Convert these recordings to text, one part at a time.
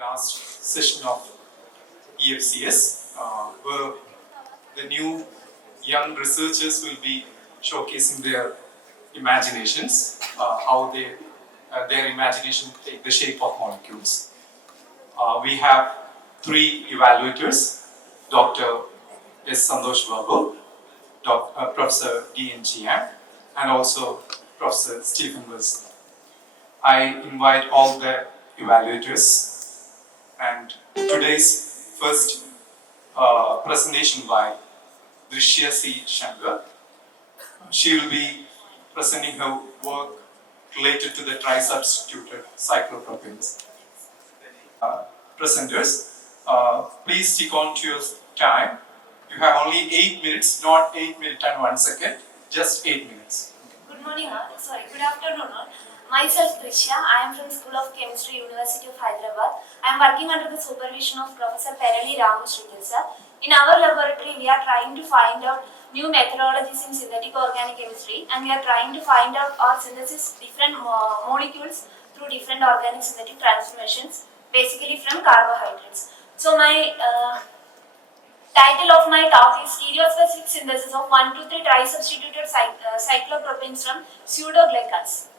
last session of EFCS, where the new young researchers will be showcasing their imaginations, how their imagination take the shape of molecules. We have three evaluators: Dr. S. Santosh Babu, Professor D.N. Chiang, and also Professor Stephen Wilson. I invite all the evaluators, and today's first presentation by Drishya C. Shankar. She will be presenting her work related to the tri-substituted cyclopropanes. Presenters, please stick on to your time. You have only 8 minutes, not 8 minutes and 1 second, just 8 minutes. Good morning, good afternoon. Myself Drishya, I am from School of Chemistry, University of Hyderabad. I am working under the supervision of Professor Perali Ramasridhar sir. In our laboratory, we are trying to find out new methodologies in synthetic organic chemistry, and we are trying to find out or synthesis different molecules through different organic synthetic transformations, basically from carbohydrates. So my title of my talk is stereospecific synthesis of 1,2,3 tri-substituted cyclopropanes from pseudoglycans.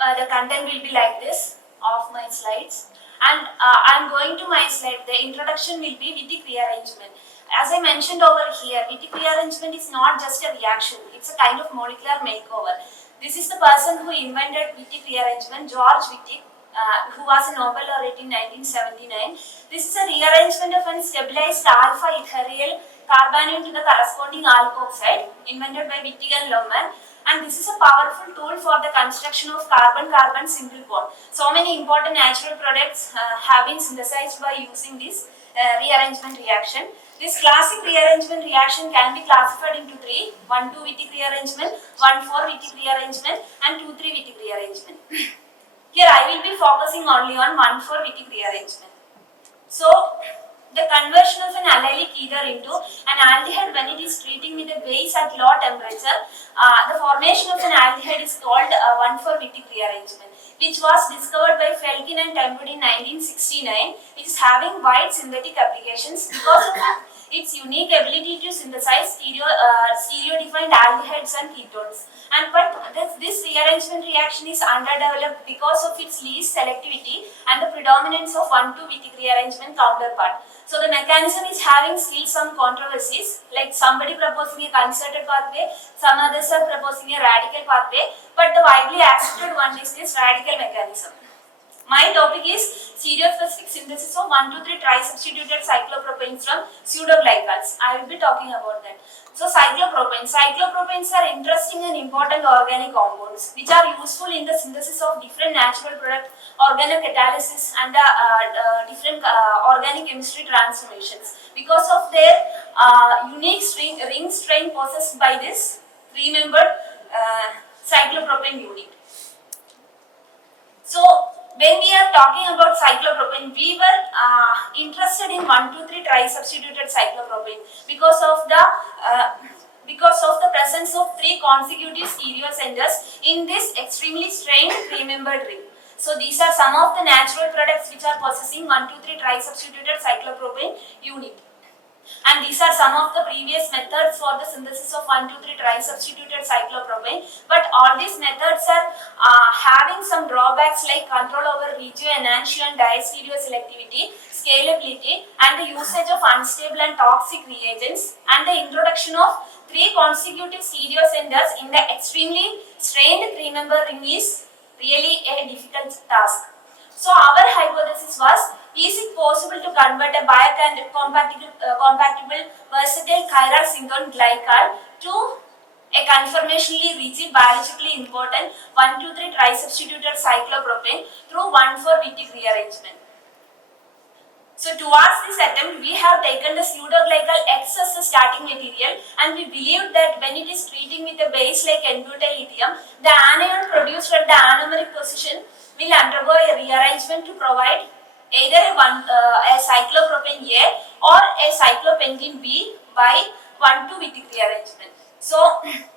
The content will be like this of my slides, and I am going to my slide. The introduction will be Wittig rearrangement. As I mentioned over here, Wittig rearrangement is not just a reaction, it's a kind of molecular makeover. This is the person who invented Wittig rearrangement, George Wittig, who was a Nobel laureate in 1979. This is a rearrangement of an stabilized alpha ethereal carbanion to the corresponding alkoxide, invented by Wittig and Lohmann. And this is a powerful tool for the construction of carbon-carbon single bond. So many important natural products have been synthesized by using this rearrangement reaction. This classic rearrangement reaction can be classified into three: 1,2 Wittig rearrangement, 1,4 Wittig rearrangement, and 2,3 Wittig rearrangement. Here I will be focusing only on 1,4 Wittig rearrangement. So, the conversion of an allylic ether into an aldehyde when it is treating with a base at low temperature, the formation of an aldehyde is called 1,4 Wittig rearrangement, which was discovered by Felkin and Tempud in 1969, which is having wide synthetic applications because of its unique ability to synthesize stereo-defined aldehydes and ketones. But this rearrangement reaction is underdeveloped because of its least selectivity and the predominance of 1,2 Wittig rearrangement counterpart. So the mechanism is having still some controversies, like somebody proposing a concerted pathway, some others are proposing a radical pathway, but the widely accepted one is this radical mechanism. My topic is stereospecific synthesis of 1,2,3 tri-substituted cyclopropanes from pseudoglycans. I will be talking about that. So cyclopropanes. Cyclopropanes are interesting and important organic compounds which are useful in the synthesis of different natural products, organocatalysis, and the different organic chemistry transformations because of their unique ring strain possessed by this three-membered cyclopropane unit. So, when we are talking about cyclopropane, we were interested in 1,2,3 tri-substituted cyclopropane because of the presence of three consecutive stereocenters in this extremely strained three-membered ring. So these are some of the natural products which are possessing 1,2,3 tri-substituted cyclopropane unit. And these are some of the previous methods for the synthesis of 1,2,3 tri-substituted cyclopropane. But all these methods are having some drawbacks like control over regioenantiomer and diastereoselectivity, scalability, and the usage of unstable and toxic reagents, and the introduction of three consecutive stereocenters in the extremely strained three-member ring is really a difficult task. So our hypothesis was, is it possible to convert a biocompatible versatile chiral synchron glycol to a conformationally rigid, biologically important 1,2,3 tri-substituted cyclopropane through 1,4 Wittig rearrangement? So towards this attempt, we have taken the pseudoglycal X as the starting material, and we believe that when it is treating with a base like N-butyl lithium, the anion produced at the anomeric position will undergo a rearrangement to provide either a cyclopropane A or a cyclopentene B by 1,2 Wittig rearrangement. So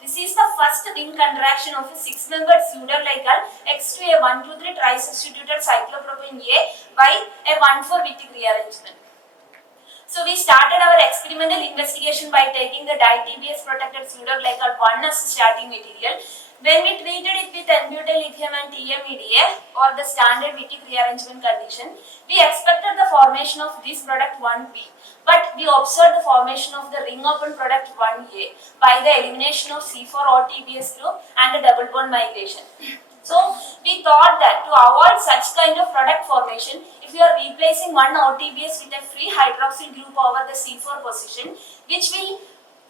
this is the first ring contraction of a 6-membered pseudoglycan X to a 1,2,3 trisubstituted cyclopropane A by a 1,4-Wittig rearrangement. So we started our experimental investigation by taking the di-TBS protected pseudoglycan 1 as starting material. When we treated it with n-butyl lithium and TMEDA or the standard Wittig rearrangement condition, we expected the formation of this product 1B, but we observed the formation of the ring open product 1A by the elimination of C4-OTBS group and a double bond migration. So we thought that to avoid such kind of product formation, if we are replacing one OTBS with a free hydroxyl group over the C4 position, which will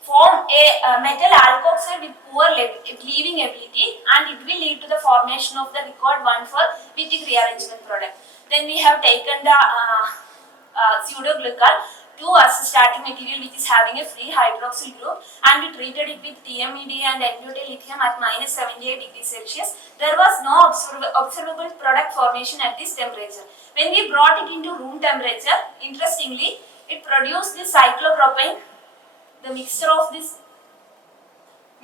form a metal alkoxide with poor leaving ability, and it will lead to the formation of the required 1,4-Wittig rearrangement product. Then we have taken the pseudoglycan 2 as a starting material which is having a free hydroxyl group, and we treated it with TMED and n-butyl lithium at minus 78 degrees Celsius. There was no observable product formation at this temperature. When we brought it into room temperature, interestingly, it produced this cyclopropane, the mixture of this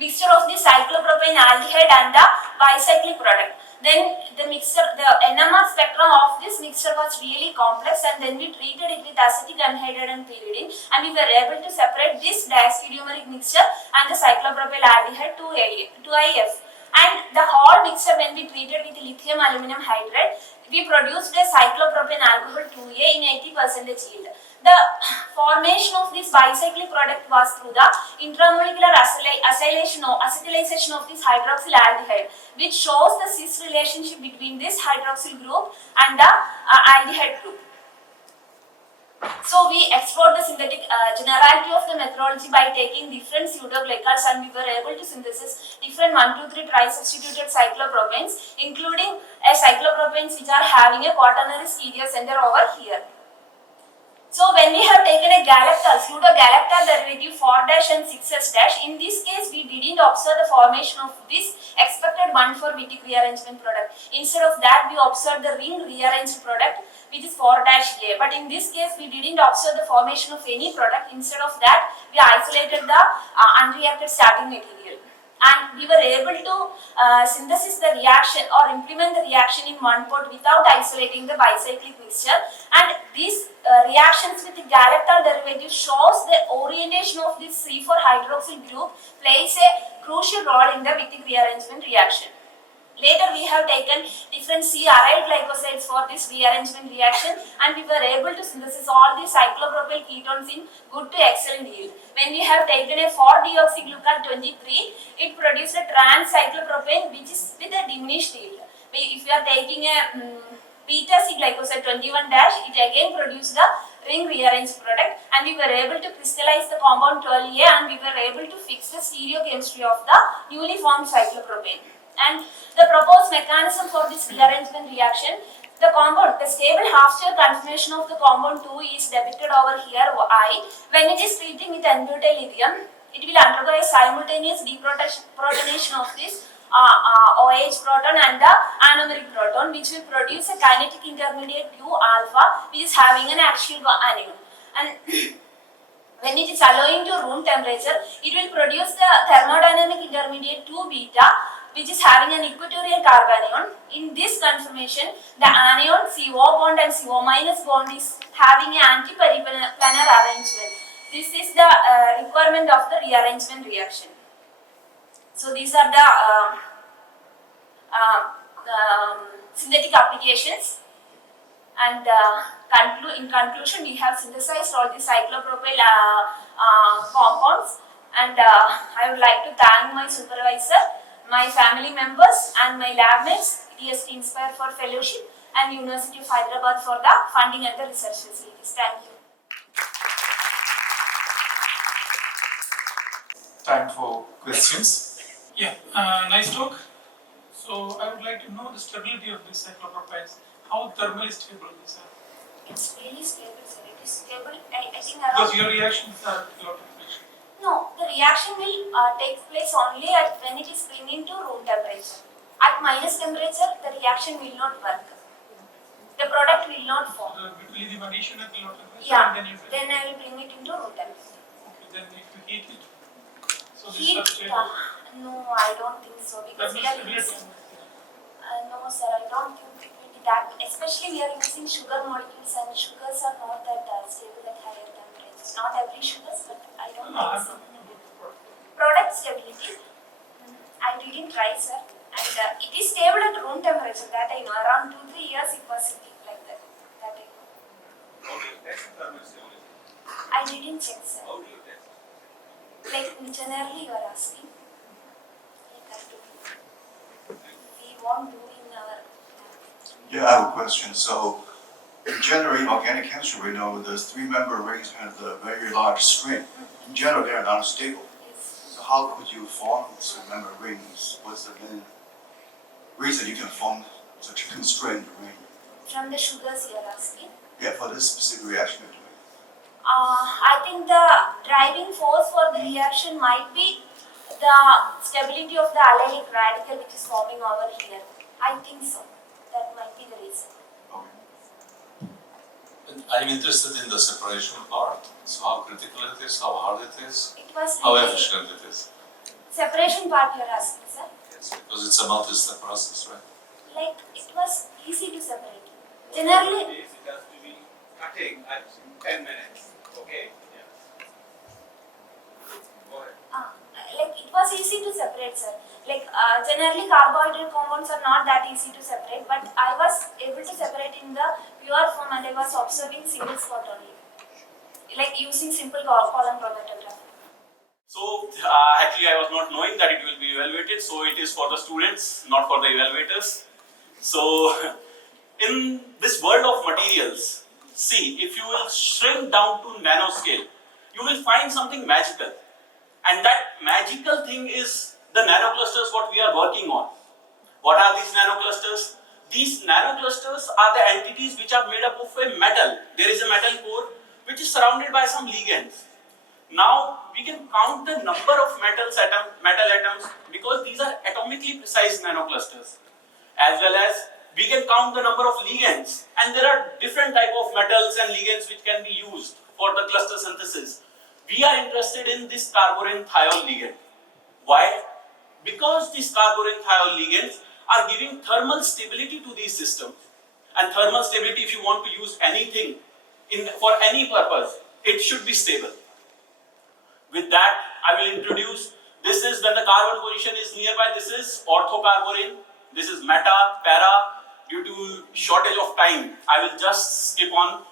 cyclopropane aldehyde and the bicyclic product. Then the NMR spectrum of this mixture was really complex, and then we treated it with acetic anhydride and pyridine, and we were able to separate this diastereomeric mixture and the cyclopropyl aldehyde to IF. And the whole mixture, when we treated with lithium aluminum hydride, we produced a cyclopropane alcohol 2A in 80% yield. The formation of this bicyclic product was through the intramolecular acylation of this hydroxyl aldehyde, which shows the cis relationship between this hydroxyl group and the aldehyde group. So we explored the synthetic generality of the methodology by taking different pseudoglycans, and we were able to synthesize different 1,2,3 trisubstituted cyclopropanes, including cyclopropanes which are having a quaternary stereo center over here. So when we have taken a galactal, pseudo-galactal derivative 4' and 6s', in this case we didn't observe the formation of this expected 1,4-Wittig rearrangement product. Instead of that, we observed the ring rearranged product which is 4'A. But in this case, we didn't observe the formation of any product. Instead of that, we isolated the unreacted starting material. And we were able to synthesize the reaction or implement the reaction in one pot without isolating the bicyclic mixture. And these reactions with the galactal derivative shows the orientation of this C4 hydroxyl group plays a crucial role in the Wittig rearrangement reaction. Later, we have taken different C-aryl glycosides for this rearrangement reaction, and we were able to synthesize all these cyclopropyl ketones in good to excellent yield. When we have taken a 4-deoxyglucan 23, it produced a trans-cyclopropane which is with a diminished yield. If we are taking a beta-C glycoside 21', it again produced the ring rearranged product, and we were able to crystallize the compound 12A, and we were able to fix the stereochemistry of the newly formed cyclopropane. And the proposed mechanism for this rearrangement reaction, the stable half-stir conformation of the compound 2 is depicted over here, I. When it is treating with n-butyl lithium, it will undergo a simultaneous deprotonation of this OH proton and the anomeric proton, which will produce a kinetic intermediate 2 alpha, which is having an axial anion. And when it is allowing to room temperature, it will produce the thermodynamic intermediate 2 beta, which is having an equatorial carbanion. In this conformation, the anion CO bond and CO minus bond is having an anti-periplanar arrangement. This is the requirement of the rearrangement reaction. So these are the synthetic applications, and in conclusion, we have synthesized all the cyclopropyl compounds, and I would like to thank my supervisor, my family members and my lab mates, EST Inspire for fellowship, and University of Hyderabad for the funding and the research facilities. Thank you. Time for questions. Yeah, nice talk. So I would like to know the stability of these cyclopropanes. How thermally stable these are? It's really stable, sir. It is stable. I think Because around. your reactions are at low temperature. No, the reaction will take place only when it is bringing to room temperature. At minus temperature, the reaction will not work. The product will not form. It will leave addition at low temperature, Yeah, and then you then I will bring it into room temperature. Okay, then if you heat it, So this Heat, is stable. no, I don't think so because we Thermal are stability. using, no sir, I don't think it will be that, especially we are using sugar molecules and sugars are not that stable at higher temperatures. Not every sugars, but I don't No, I'm think so. talking about the product. Product stability, I didn't try sir, and it is stable at room temperature, that I know. Around 2-3 years it was sitting like that, that I know. How do you test thermal stability? I didn't check sir. How do you test? Like generally you are asking, like that we won't do in our Yeah, I have a question. So, in general, in organic chemistry, we know the three-member rings have a very large strain. In general, they are not stable. is So, how could you form three-member rings? What's the main reason you can form such a constrained ring? from the sugars you are asking. Yeah, for this specific reaction. I think the driving force for the reaction might be the stability of the allylic radical which is forming over here. I think so. That might be the reason. Okay. I'm interested in the separation part. So how critical it is, how hard it is, It was how really efficient it is. separation part you are asking, sir. Yes, because it's a multi-step process, right? Like it was easy to separate. Generally, It has to be cutting at 10 minutes. Okay? Yeah. Go ahead. like it was easy to separate, sir. Like generally carbohydrate compounds are not that easy to separate, but I was able to separate in the pure form and I was observing single spot only. Like using simple column chromatography. So actually I was not knowing that it will be evaluated, so it is for the students, not for the evaluators. So in this world of materials, see, if you will shrink down to nanoscale, you will find something magical. And that magical thing is the nanoclusters what we are working on. What are these nanoclusters? These nanoclusters are the entities which are made up of a metal. There is a metal core which is surrounded by some ligands. Now we can count the number of metal atoms because these are atomically precise nanoclusters. As well as we can count the number of ligands, and there are different type of metals and ligands which can be used for the cluster synthesis. We are interested in this carborane-thiol ligand. Why? Because these carborane-thiol ligands are giving thermal stability to these systems. And thermal stability, if you want to use anything for any purpose, it should be stable. With that, I will introduce, this is when the carbon position is nearby, this is orthocarborane, this is meta, para. Due to shortage of time, I will just skip on.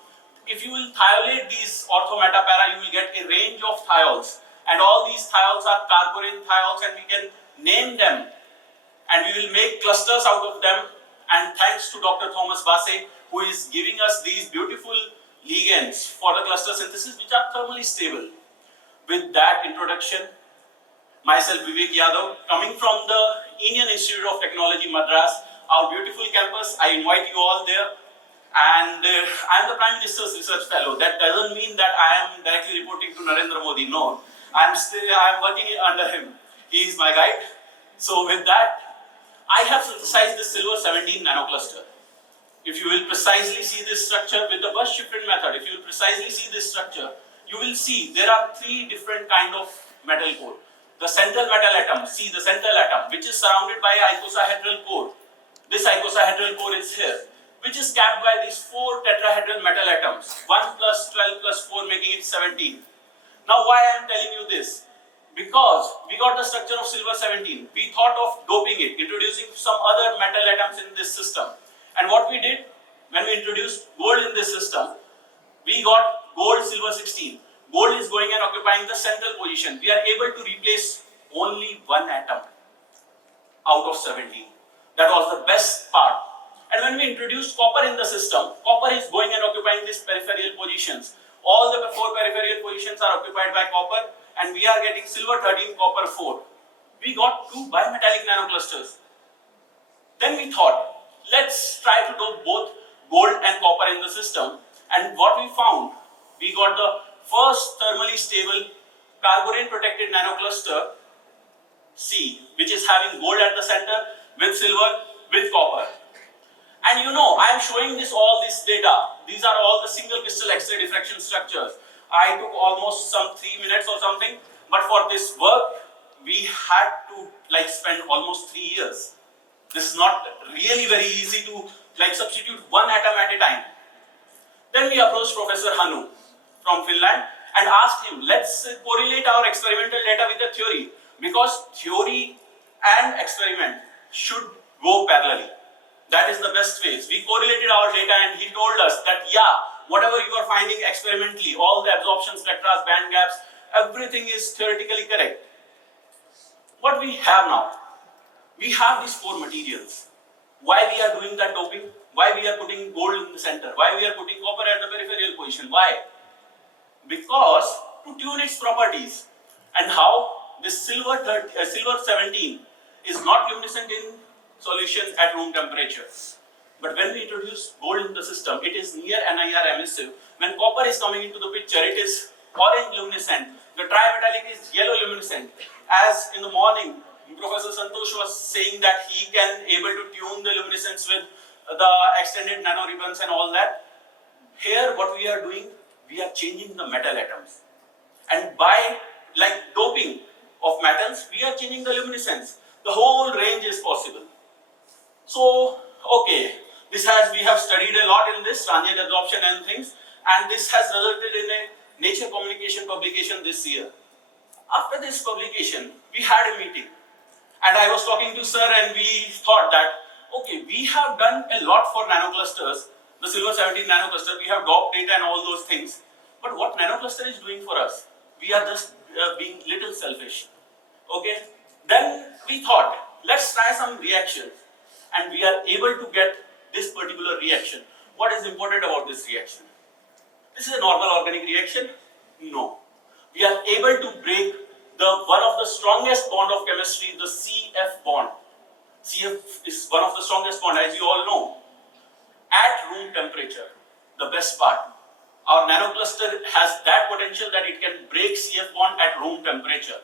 If you will thiolate these ortho, meta, para, you will get a range of thiols. And all these thiols are carborane thiols and we can name them. And we will make clusters out of them. And thanks to Dr. Thomas Basse, who is giving us these beautiful ligands for the cluster synthesis which are thermally stable. With that introduction, myself Vivek Yadav, coming from the Indian Institute of Technology, Madras, our beautiful campus, I invite you all there. And I am the Prime Minister's Research Fellow. That doesn't mean that I am directly reporting to Narendra Modi. No, I am working under him. He is my guide. So with that, I have synthesized this silver 17 nanocluster. If you will precisely see this structure with the bus shifted method, if you will precisely see this structure, you will see there are three different kind of metal core. The central metal atom, see the central atom, which is surrounded by an icosahedral core. This icosahedral core is here, which is capped by these four tetrahedral metal atoms, 1 plus 12 plus 4 making it 17. Now why I am telling you this? Because we got the structure of silver 17, we thought of doping it, introducing some other metal atoms in this system. And what we did, when we introduced gold in this system, we got gold silver 16. Gold is going and occupying the central position. We are able to replace only one atom out of 17. That was the best part. And when we introduced copper in the system, copper is going and occupying these peripheral positions. All the four peripheral positions are occupied by copper, and we are getting silver 13, copper 4. We got two bimetallic nanoclusters. Then we thought, let's try to do both gold and copper in the system. And what we found, we got the first thermally stable carborane protected nanocluster C, which is having gold at the center with silver with copper. And you know, I am showing all this data. These are all the single crystal X-ray diffraction structures. I took almost some 3 minutes or something, but for this work, we had to like spend almost 3 years. This is not really very easy to like substitute one atom at a time. Then we approached Professor Hanu from Finland and asked him, let's correlate our experimental data with the theory, because theory and experiment should go parallelly. That is the best way. We correlated our data and he told us that whatever you are finding experimentally, all the absorption spectra, band gaps, everything is theoretically correct. What we have now? We have these 4 materials. Why we are doing that doping? Why we are putting gold in the center? Why we are putting copper at the peripheral position? Why? Because to tune its properties. And how? This silver 17 is not luminescent in solution at room temperature. But when we introduce gold in the system, it is near NIR emissive. When copper is coming into the picture, it is orange luminescent. The trimetallic is yellow luminescent. As in the morning, Professor Santosh was saying that he can able to tune the luminescence with the extended nanoribbons and all that. Here what we are doing, we are changing the metal atoms. And by like doping of metals, we are changing the luminescence. The whole range is possible. So, okay, we have studied a lot in this transient absorption and things, and this has resulted in a Nature Communication publication this year. After this publication, we had a meeting, and I was talking to sir, and we thought that, okay, we have done a lot for nanoclusters, the silver 17 nanocluster, we have doped data and all those things, but what nanocluster is doing for us? We are just being little selfish. Okay, then we thought, let's try some reactions, and we are able to get this particular reaction. What is important about this reaction? This is a normal organic reaction? No. We are able to break one of the strongest bond of chemistry, the CF bond. CF is one of the strongest bond, as you all know, at room temperature. The best part, our nanocluster has that potential that it can break CF bond at room temperature.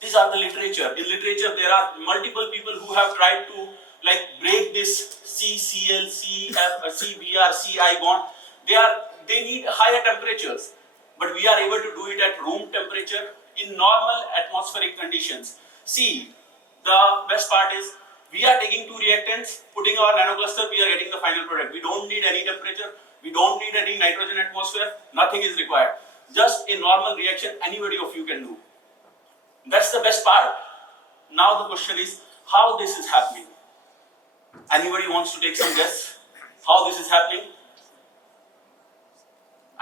These are the literature. In literature, there are multiple people who have tried to like break this CCl, CF, CBr, CI bond. They need higher temperatures, but we are able to do it at room temperature in normal atmospheric conditions. See, the best part is we are taking 2 reactants, putting our nanocluster, we are getting the final product. We don't need any temperature, we don't need any nitrogen atmosphere, nothing is required. Just a normal reaction anybody of you can do. That's the best part. Now the question is how this is happening. Anybody wants to take some guess how this is happening?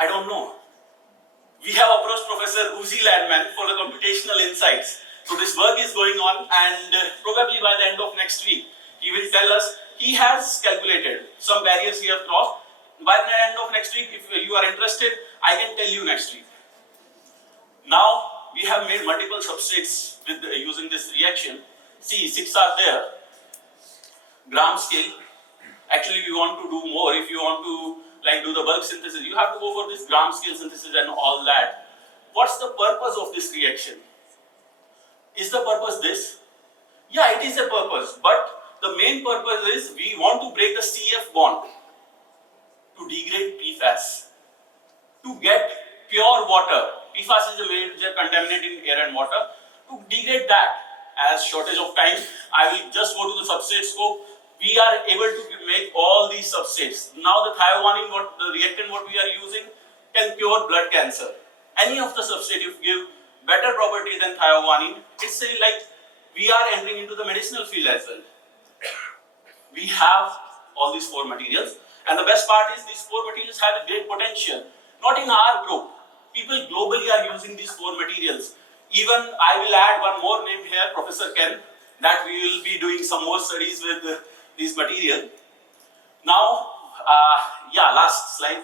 I don't know. We have approached Professor Uzi Landman for the computational insights. So this work is going on, and probably by the end of next week, he will tell us he has calculated some barriers he has crossed. By the end of next week, if you are interested, I can tell you next week. Now, we have made multiple substrates with using this reaction. See, 6 are there. Gram scale. Actually, we want to do more. If you want to like do the bulk synthesis, you have to go for this gram scale synthesis and all that. What's the purpose of this reaction? Is the purpose this? Yeah, it is a purpose, but the main purpose is we want to break the CF bond to degrade PFAS, to get pure water. PFAS is a major contaminant in air and water. To degrade that, as shortage of time, I will just go to the substrate scope. We are able to make all these substrates. Now the thioguanine, the reactant what we are using, can cure blood cancer. Any of the substrate if give better property than thioguanine, it's like we are entering into the medicinal field as well. We have all these 4 materials, and the best part is these 4 materials have a great potential. Not in our group. People globally are using these 4 materials. Even I will add one more name here, Professor Ken, that we will be doing some more studies with this material. Now, last slide.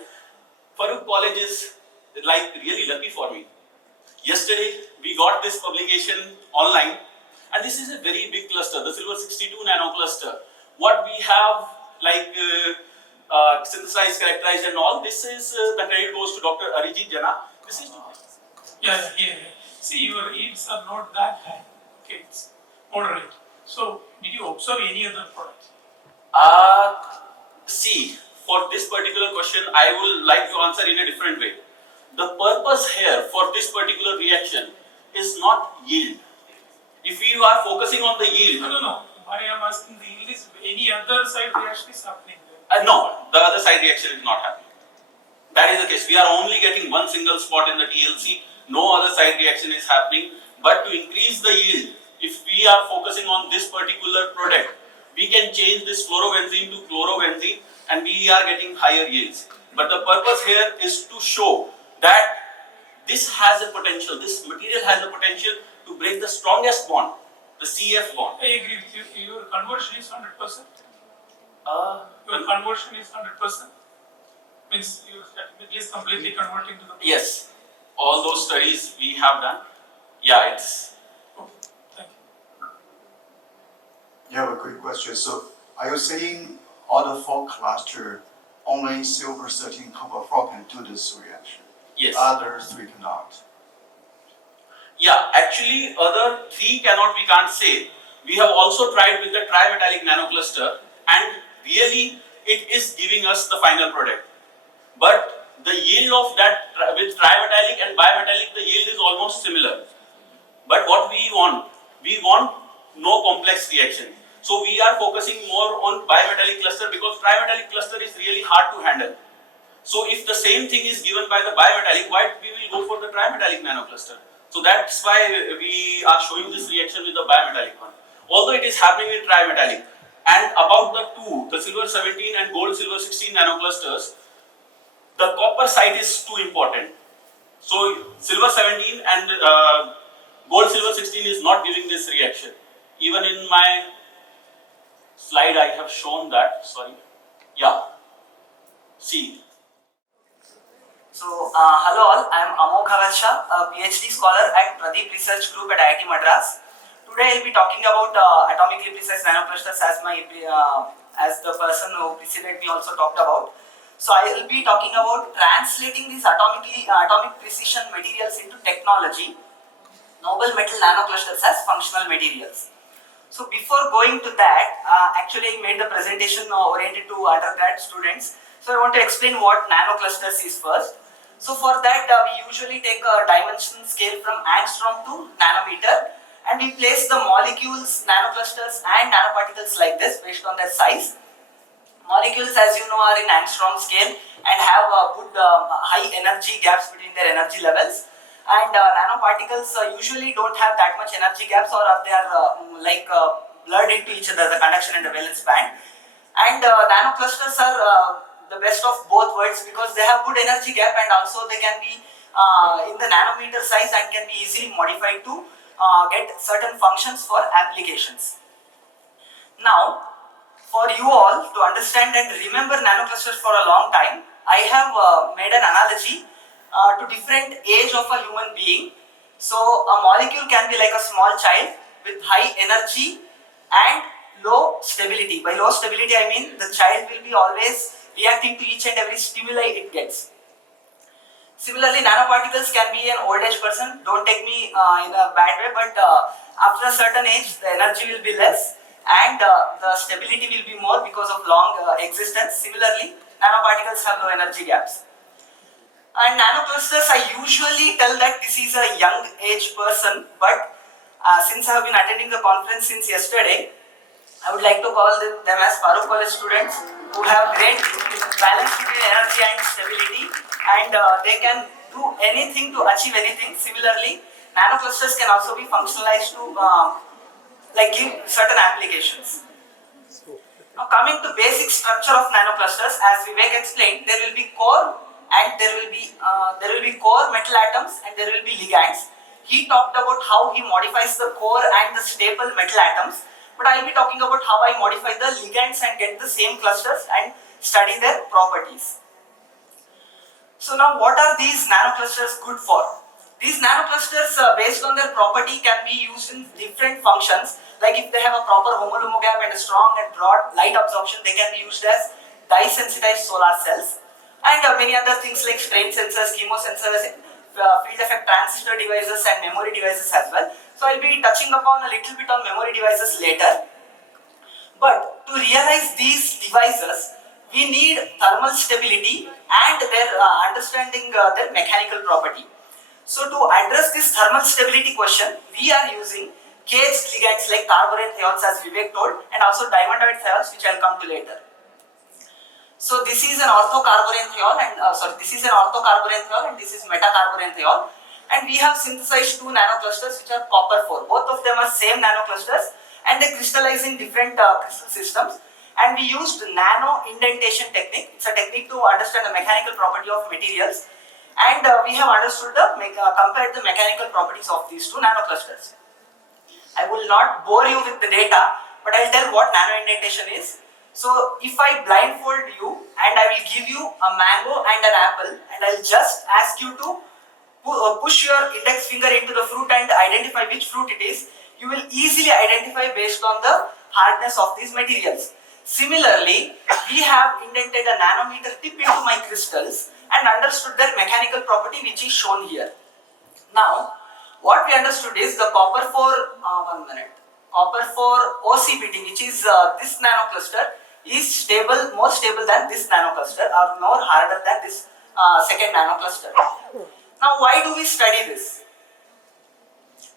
Farook College is like really lucky for me. Yesterday, we got this publication online, and this is a very big cluster, the silver 62 nano cluster. What we have like synthesized, characterized and all, this is the credit goes to Dr. Arijit Jana. This is Yeah. See, your yields are not that high. Okay, it's moderate. So, did you observe any other product? See, for this particular question, I will like to answer in a different way. The purpose here for this particular reaction is not yield. If we are focusing on the yield, No. Why I am asking the yield is any other side reaction is happening there. no, the other side reaction is not happening. That is the case. We are only getting one single spot in the TLC, no other side reaction is happening. But to increase the yield, if we are focusing on this particular product, we can change this fluorobenzene to chlorovenzene and we are getting higher yields. But the purpose here is to show that this has a potential, this material has a potential to break the strongest bond, the CF bond. I agree with you. Your conversion is 100%. Your Uh, conversion is 100%. Means you is completely converting to the. yes, all those studies we have done. Yeah, it's Okay, thank you. You have a quick question. So are you saying all the four cluster only silver 13 copper 4 can do this reaction? yes. Other three cannot. Yeah, actually other three cannot, we can't say. We have also tried with the trimetallic nanocluster and really it is giving us the final product. But the yield of that with trimetallic and bimetallic, the yield is almost similar. But what we want no complex reaction. So we are focusing more on bimetallic cluster because trimetallic cluster is really hard to handle. So if the same thing is given by the bimetallic, why we will go for the trimetallic nanocluster? So that's why we are showing this reaction with the bimetallic one. Although it is happening in trimetallic. And about the two, the silver 17 and gold silver 16 nanoclusters, the copper side is too important. So silver 17 and gold silver 16 is not giving this reaction. Even in my slide I have shown that, sorry. Yeah. See. So, hello all, I am Amogh Havalsha, a PhD scholar at Pradeep Research Group at IIT Madras. Today I will be talking about atomically precise nanoclusters as the person who preceded me also talked about. So, I will be talking about translating these atomic precision materials into technology, noble metal nanoclusters as functional materials. So, before going to that, actually I made the presentation oriented to undergrad students. So, I want to explain what nanoclusters is first. So, for that we usually take a dimension scale from angstrom to nanometer and we place the molecules, nanoclusters and nanoparticles like this based on their size. Molecules, as you know, are in angstrom scale and have good high energy gaps between their energy levels. And nanoparticles usually don't have that much energy gaps or they are blurred into each other, the conduction and the valence band. And nanoclusters are the best of both worlds because they have good energy gap and also they can be in the nanometer size and can be easily modified to get certain functions for applications. Now, for you all to understand and remember nanoclusters for a long time, I have made an analogy to different age of a human being. So, a molecule can be like a small child with high energy and low stability. By low stability, I mean the child will be always reacting to each and every stimuli it gets. Similarly, nanoparticles can be an old age person, don't take me in a bad way, but after a certain age, the energy will be less and the stability will be more because of long existence. Similarly, nanoparticles have low energy gaps. And nanoclusters, I usually tell that this is a young age person, but since I have been attending the conference since yesterday, I would like to call them as Farook College students who have great balance between energy and stability and they can do anything to achieve anything. Similarly, nanoclusters can also be functionalized to give certain applications. Now coming to basic structure of nanoclusters, as Vivek explained, there will be core and there will be core metal atoms and there will be ligands. He talked about how he modifies the core and the staple metal atoms, but I will be talking about how I modify the ligands and get the same clusters and study their properties. So now what are these nanoclusters good for? These nanoclusters based on their property can be used in different functions, like if they have a proper homolumo gap and a strong and broad light absorption, they can be used as dye-sensitized solar cells and many other things like strain sensors, chemosensors, field effect transistor devices and memory devices as well. So I will be touching upon a little bit on memory devices later. But to realize these devices, we need thermal stability and their understanding their mechanical property. So to address this thermal stability question, we are using caged ligands like carborane thiols as Vivek told, and also diamondoid thiols, which I'll come to later. So this is an orthocarborane thiol and this is an orthocarborane thiol and this is metacarborane thiol, and we have synthesized two nanoclusters which are copper 4. Both of them are same nanoclusters and they crystallize in different crystal systems, and we used nano indentation technique. It's a technique to understand the mechanical property of materials, and we have understood compared the mechanical properties of these two nanoclusters. I will not bore you with the data, but I'll tell what nano indentation is. So if I blindfold you and I will give you a mango and an apple, and I'll just ask you to push your index finger into the fruit and identify which fruit it is, you will easily identify based on the hardness of these materials. Similarly, we have indented a nanometer tip into my crystals and understood their mechanical property, which is shown here. Now, what we understood is the copper 4, copper 4 OCPT, which is this nanocluster, is stable, more stable than this nanocluster, or more harder than this second nanocluster. Now, why do we study this?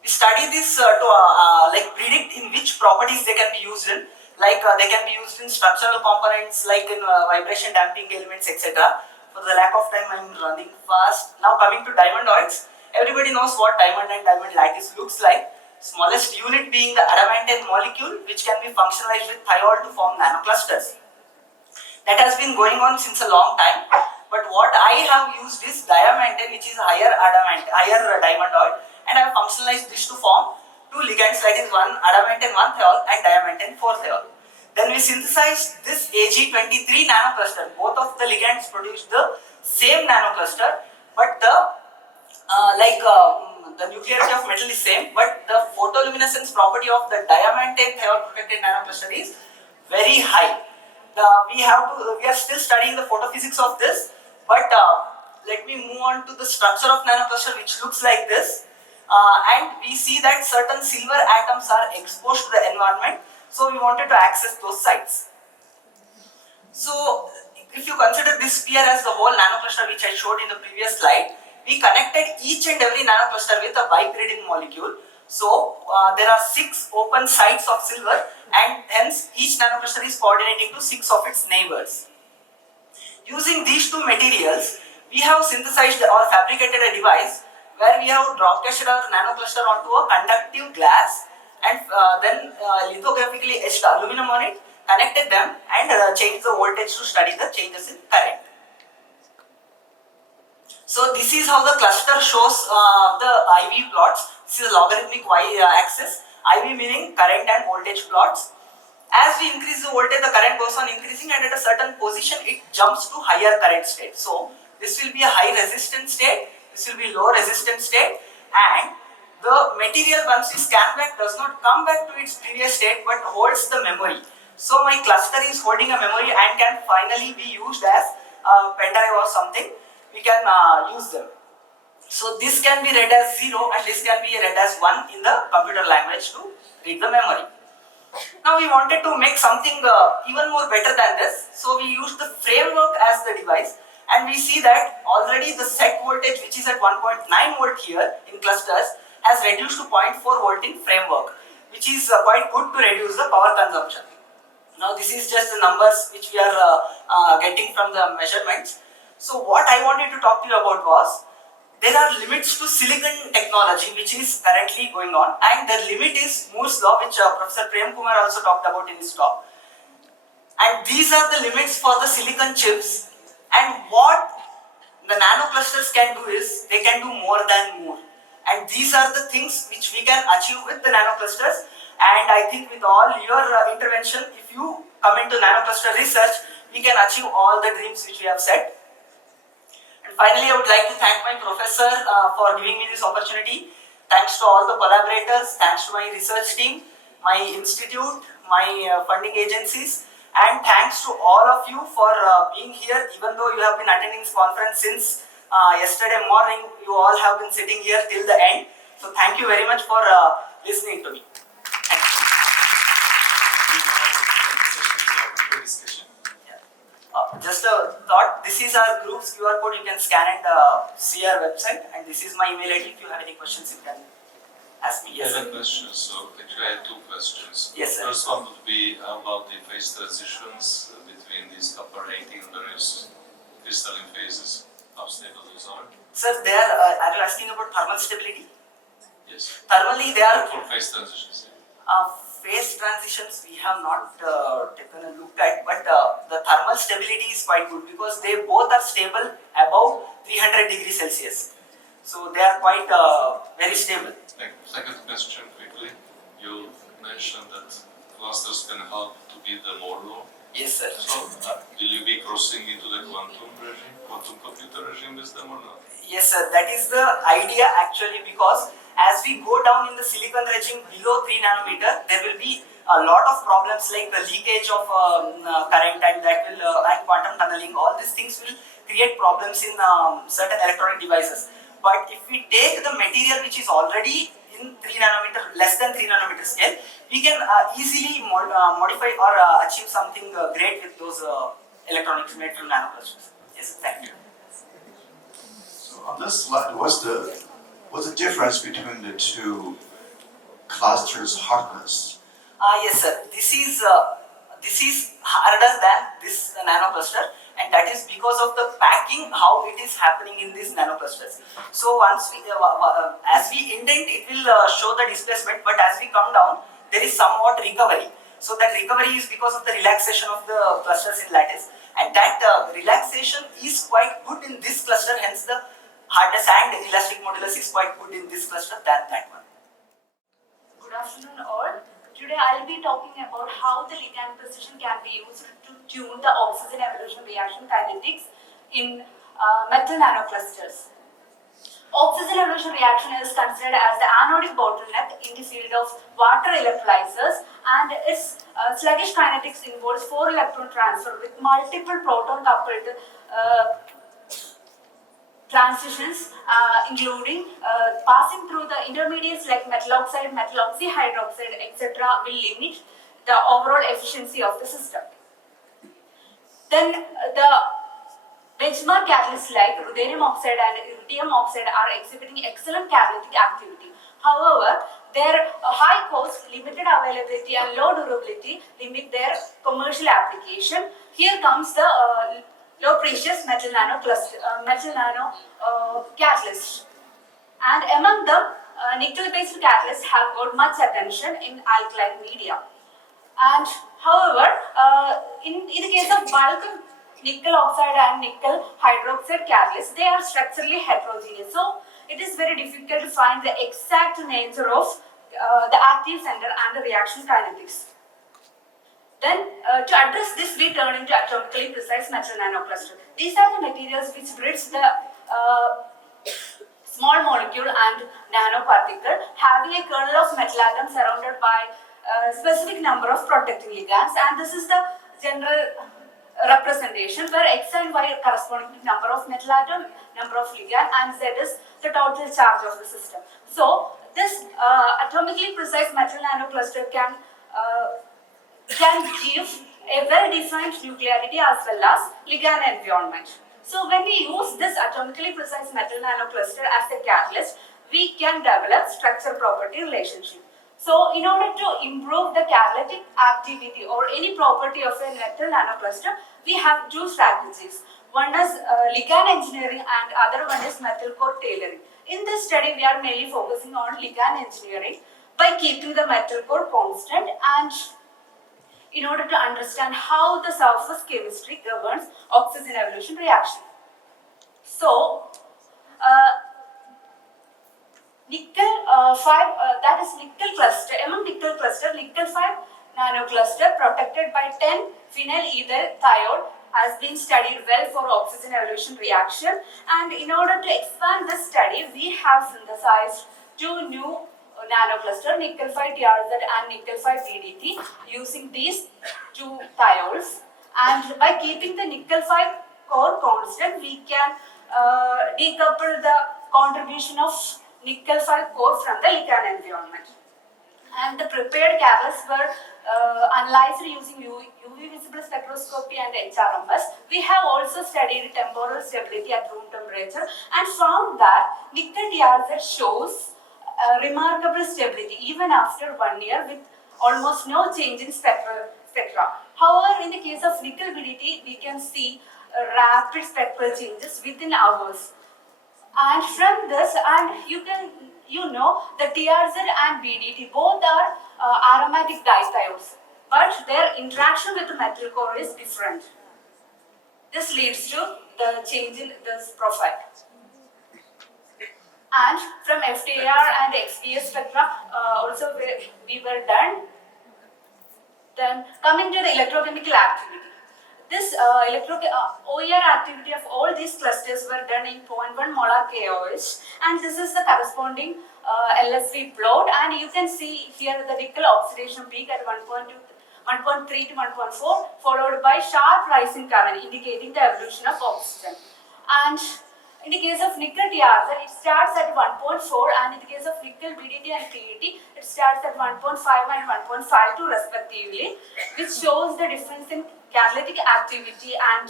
We study this to predict in which properties they can be used in. Like they can be used in structural components, like in vibration damping elements, etc. For the lack of time, I am running fast. Now coming to diamondoids, everybody knows what diamond and diamond lattice looks like. Smallest unit being the adamantine molecule, which can be functionalized with thiol to form nanoclusters. That has been going on since a long time. But what I have used is diamantine, which is higher diamondoid, and I have functionalized this to form two ligands, that is one adamantine 1 thiol and diamantine 4 thiol. Then we synthesized this Ag23 nanocluster. Both of the ligands produce the same nanocluster, but the nuclearity of metal is same, but the photoluminescence property of the diamantine thiol protected nanocluster is very high. We are still studying the photophysics of this, but let me move on to the structure of nanocluster, which looks like this. And we see that certain silver atoms are exposed to the environment, so we wanted to access those sites. So if you consider this sphere as the whole nanocluster which I showed in the previous slide, we connected each and every nanocluster with a bipyridine molecule. So there are 6 open sites of silver, and hence each nanocluster is coordinating to 6 of its neighbors. Using these two materials, we have synthesized or fabricated a device where we have drop casted our nanocluster onto a conductive glass, and then lithographically etched aluminum on it, connected them, and changed the voltage to study the changes in current. So this is how the cluster shows the IV plots. This is a logarithmic y-axis, IV meaning current and voltage plots. As we increase the voltage, the current goes on increasing, and at a certain position it jumps to higher current state. So this will be a high resistance state, this will be low resistance state, and the material, once we scan back, does not come back to its previous state but holds the memory. So my cluster is holding a memory and can finally be used as a pen drive or something. We can use them. So this can be read as 0 and this can be read as 1 in the computer language to read the memory. Now we wanted to make something even more better than this. So we used the framework as the device, and we see that already the set voltage, which is at 1.9 volt here in clusters, has reduced to 0.4 volt in framework, which is quite good to reduce the power consumption. Now this is just the numbers which we are getting from the measurements. So what I wanted to talk to you about was, there are limits to silicon technology which is currently going on, and the limit is Moore's law, which Professor Prem Kumar also talked about in his talk. And these are the limits for the silicon chips, and what the nanoclusters can do is, they can do more than Moore. And these are the things which we can achieve with the nanoclusters, and I think with all your intervention, if you come into nanocluster research, we can achieve all the dreams which we have set. And finally, I would like to thank my professor for giving me this opportunity. Thanks to all the collaborators, thanks to my research team, my institute, my funding agencies, and thanks to all of you for being here. Even though you have been attending this conference since yesterday morning, you all have been sitting here till the end. So thank you very much for listening to me. Thank you. Just a thought, this is our group's QR code, you can scan and see our website, and this is my email ID. If you have any questions, you can ask me. I Yes, have a sir. question, so actually I have two questions. Yes, sir. First one would be how about the phase transitions between these copper 18 various crystalline phases? How stable those are? Sir, are you asking about thermal stability? Yes. Thermally, they are For phase transitions. phase transitions we have not taken a look at, but the thermal stability is quite good because they both are stable above 300 degrees Celsius. So they are quite very stable. Second question quickly. You mentioned that clusters can help to beat the Moore law. Yes, sir. So will you be crossing into the quantum regime, quantum computer regime with them or not? Yes, sir. That is the idea actually, because as we go down in the silicon regime below 3 nanometer, there will be a lot of problems like the leakage of current, and that will and quantum tunneling. All these things will create problems in certain electronic devices. But if we take the material which is already in 3 nanometer, less than 3 nanometer scale, we can easily modify or achieve something great with those electronics made from nanocrystals. Yes, thank you. So on this slide, what's the difference between the two clusters hardness? Yes, sir. This is harder than this nanocluster, and that is because of the packing, how it is happening in these nanoclusters. So once we, as we indent, it will show the displacement, but as we come down, there is somewhat recovery. So that recovery is because of the relaxation of the clusters in lattice, and that relaxation is quite good in this cluster. Hence, the hardness and elastic modulus is quite good in this cluster than that one. Good afternoon all. Today I'll be talking about how the ligand precision can be used to tune the oxygen evolution reaction kinetics in metal nanoclusters. Oxygen evolution reaction is considered as the anodic bottleneck in the field of water electrolyzers, and its sluggish kinetics involves 4 electron transfer with multiple proton coupled transitions, including passing through the intermediates like metal oxide, metal oxyhydroxide, etc., will limit the overall efficiency of the system. Then the benchmark catalysts like ruthenium oxide and iridium oxide are exhibiting excellent catalytic activity. However, their high cost, limited availability and low durability limit their commercial application. Here comes the low precious metal nano catalyst, and among them nickel based catalysts have got much attention in alkaline media. And however, in the case of bulk nickel oxide and nickel hydroxide catalysts, they are structurally heterogeneous, so it is very difficult to find the exact nature of the active center and the reaction kinetics. Then, to address this, we turn into atomically precise metal nanocluster. These are the materials which bridge the small molecule and nanoparticle, having a kernel of metal atom surrounded by a specific number of protecting ligands, and this is the general representation where X and Y corresponding to number of metal atom, number of ligand, and Z is the total charge of the system. So, this atomically precise metal nanocluster can give a well-defined nuclearity as well as ligand environment. So when we use this atomically precise metal nanocluster as a catalyst, we can develop structure-property relationship. So in order to improve the catalytic activity or any property of a metal nanocluster, we have two strategies. One is ligand engineering and other one is metal core tailoring. In this study, we are mainly focusing on ligand engineering by keeping the metal core constant, and in order to understand how the surface chemistry governs oxygen evolution reaction. So, nickel 5, that is nickel cluster, among nickel cluster, nickel 5 nanocluster protected by 10 phenyl ether thiode has been studied well for oxygen evolution reaction, and in order to expand this study, we have synthesized two new nanocluster, nickel 5 TRZ and nickel 5 PDT, using these two thiols, and by keeping the nickel 5 core constant, we can decouple the contribution of nickel 5 core from the ligand environment. And the prepared catalysts were analyzed using UV visible spectroscopy and HRMS. We have also studied temporal stability at room temperature and found that nickel TRZ shows remarkable stability even after 1 year with almost no change in spectra. However, in the case of nickel BDT, we can see rapid spectral changes within hours. And from this, and you know, the TRZ and BDT both are aromatic dithiols, but their interaction with the metal core is different. This leads to the change in this profile. And from FTIR and XPS spectra, also we were done. Then coming to the electrochemical activity. This OER activity of all these clusters were done in 0.1 molar KOH, and this is the corresponding LSV plot, and you can see here the nickel oxidation peak at 1.3 to 1.4, followed by sharp rising current indicating the evolution of oxygen. And in the case of nickel TRZ, it starts at 1.4, and in the case of nickel BDT and PET, it starts at 1.5 and 1.52 respectively, which shows the difference in catalytic activity and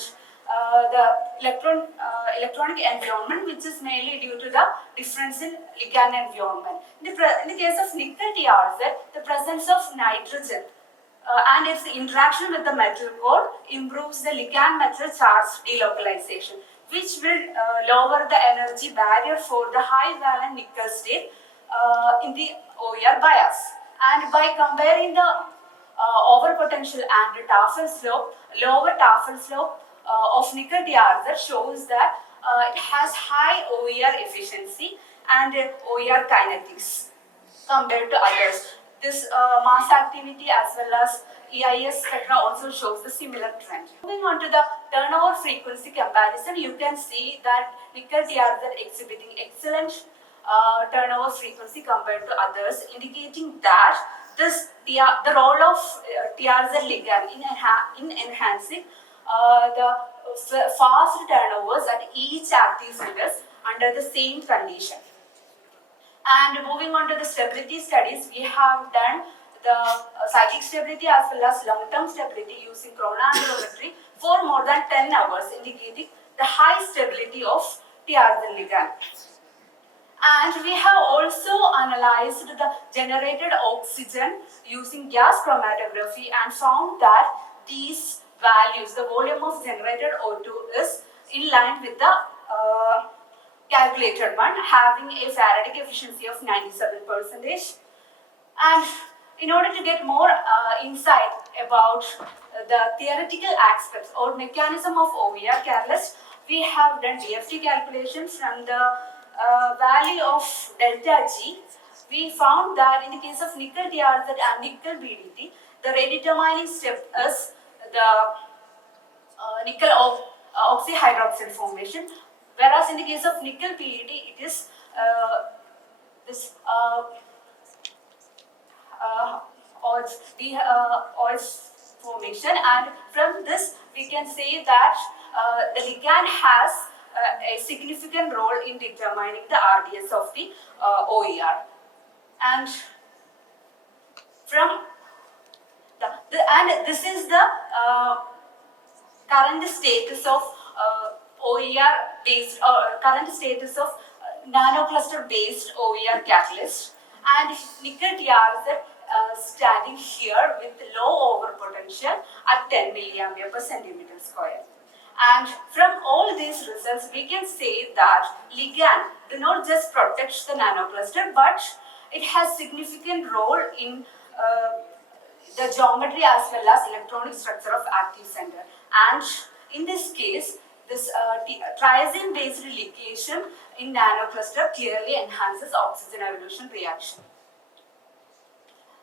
the electronic environment, which is mainly due to the difference in ligand environment. In the case of nickel TRZ, the presence of nitrogen and its interaction with the metal core improves the ligand metal charge delocalization, which will lower the energy barrier for the high valent nickel state in the OER bias. And by comparing the overpotential and Tafel slope, lower Tafel slope of nickel TRZ shows that it has high OER efficiency and OER kinetics compared to others. This mass activity as well as EIS spectra also shows the similar trend. Moving on to the turnover frequency comparison, you can see that nickel TRZ exhibiting excellent turnover frequency compared to others, indicating that the role of TRZ ligand in enhancing the fast turnovers at each active figures under the same condition. And moving on to the stability studies, we have done the cyclic stability as well as long-term stability using chronoamperometry for more than 10 hours, indicating the high stability of TRZ ligand. And we have also analyzed the generated oxygen using gas chromatography and found that these values, the volume of generated O2 is in line with the calculated one, having a Faradic efficiency of 97%. And in order to get more insight about the theoretical aspects or mechanism of OER catalyst, we have done DFT calculations from the value of delta G. We found that in the case of nickel TRZ and nickel BDT, the rate determining step is the nickel oxyhydroxide formation, whereas in the case of nickel PET, it is this oils formation, and from this we can say that the ligand has a significant role in determining the RDS of the OER. And from and this is the current status of OER based current status of nanocluster based OER catalyst, and nickel TRZ standing here with low overpotential at 10 milliampere per centimeter square. And from all these results, we can say that ligand do not just protect the nanocluster, but it has significant role in the geometry as well as electronic structure of active center. And in this case, this triazine based ligation in nanocluster clearly enhances oxygen evolution reaction.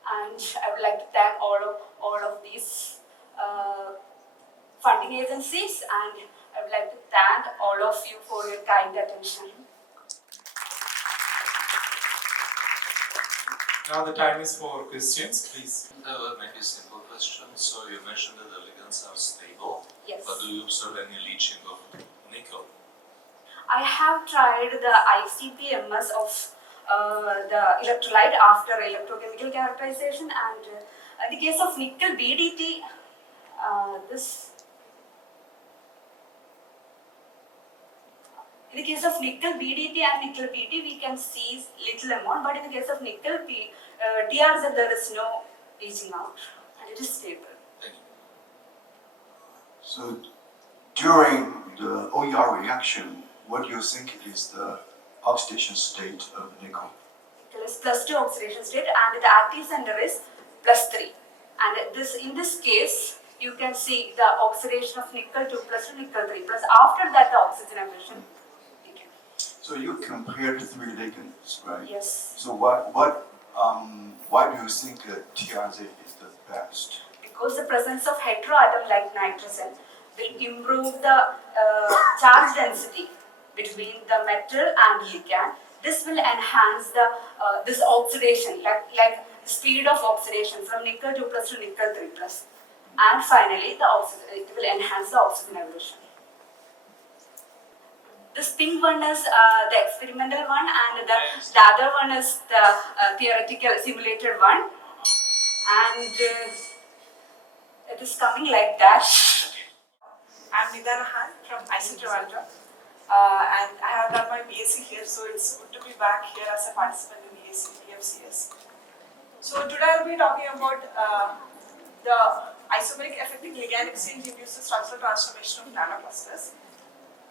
And I would like to thank all of these funding agencies, and I would like to thank all of you for your kind attention. Now the time is for questions, please. Maybe a simple question. So you mentioned that the ligands are stable, Yes. but do you observe any leaching of nickel? I have tried the ICP-MS of the electrolyte after electrochemical characterization, and in the case of nickel BDT, In the case of nickel BDT and nickel PT, we can see little amount, but in the case of nickel TRZ, there is no leaching out and it is stable. So during the OER reaction, what do you think is the oxidation state of nickel? Nickel is +2 oxidation state and the active center is +3. And in this case, you can see the oxidation of nickel 2 plus to nickel 3 plus. After that, the oxygen emission. So you compared the three ligands, right? Yes. So why do you think TRZ is the best? Because the presence of heteroatom like nitrogen will improve the charge density between the metal and ligand. This will enhance the this oxidation, like speed of oxidation from nickel 2 plus to nickel 3 plus. And finally, it will enhance the oxygen evolution. This pink one is the experimental one, and the other one is the theoretical simulated one. And it is coming like that. I'm Nidana Han from ICT and I have done my BSc here, so it's good to be back here as a participant in EFCS. So today I'll be talking about the isomeric affecting ligand exchange induced structural transformation of nanoclusters.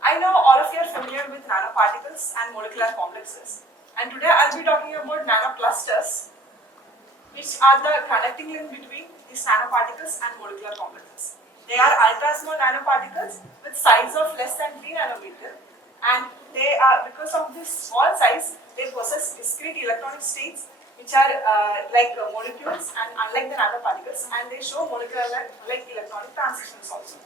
I know all of you are familiar with nanoparticles and molecular complexes, and today I'll be talking about nanoclusters, which are the connecting link between these nanoparticles and molecular complexes. They are ultra small nanoparticles with size of less than 3 nanometer, and they are, because of this small size, they possess discrete electronic states which are like molecules and unlike the nanoparticles, and they show molecular like electronic transitions also.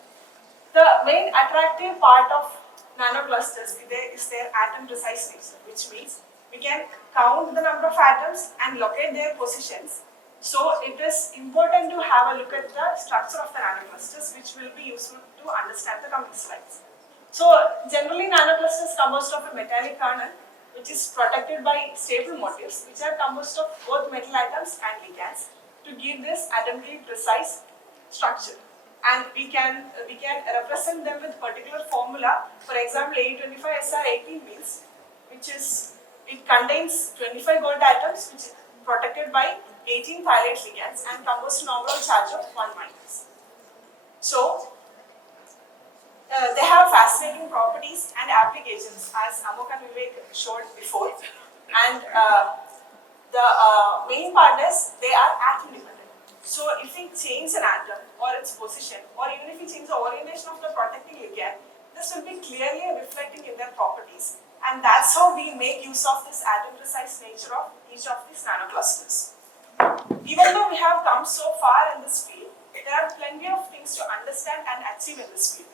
The main attractive part of nanoclusters is their atom precise nature, which means we can count the number of atoms and locate their positions. So it is important to have a look at the structure of the nanoclusters, which will be useful to understand the coming slides. So generally nanoclusters composed of a metallic kernel, which is protected by stable motifs, which are composed of both metal atoms and ligands to give this atomically precise structure. And we can represent them with particular formula. For example, AU25SR18 means, it contains 25 gold atoms, which is protected by 18 thiolate ligands and composed an overall charge of 1 minus. So they have fascinating properties and applications, as Amok and Vivek showed before. And the main part is they are atom dependent. So if we change an atom or its position, or even if we change the orientation of the protecting ligand, this will be clearly reflecting in their properties. And that's how we make use of this atom precise nature of each of these nanoclusters. Even though we have come so far in this field, there are plenty of things to understand and achieve in this field.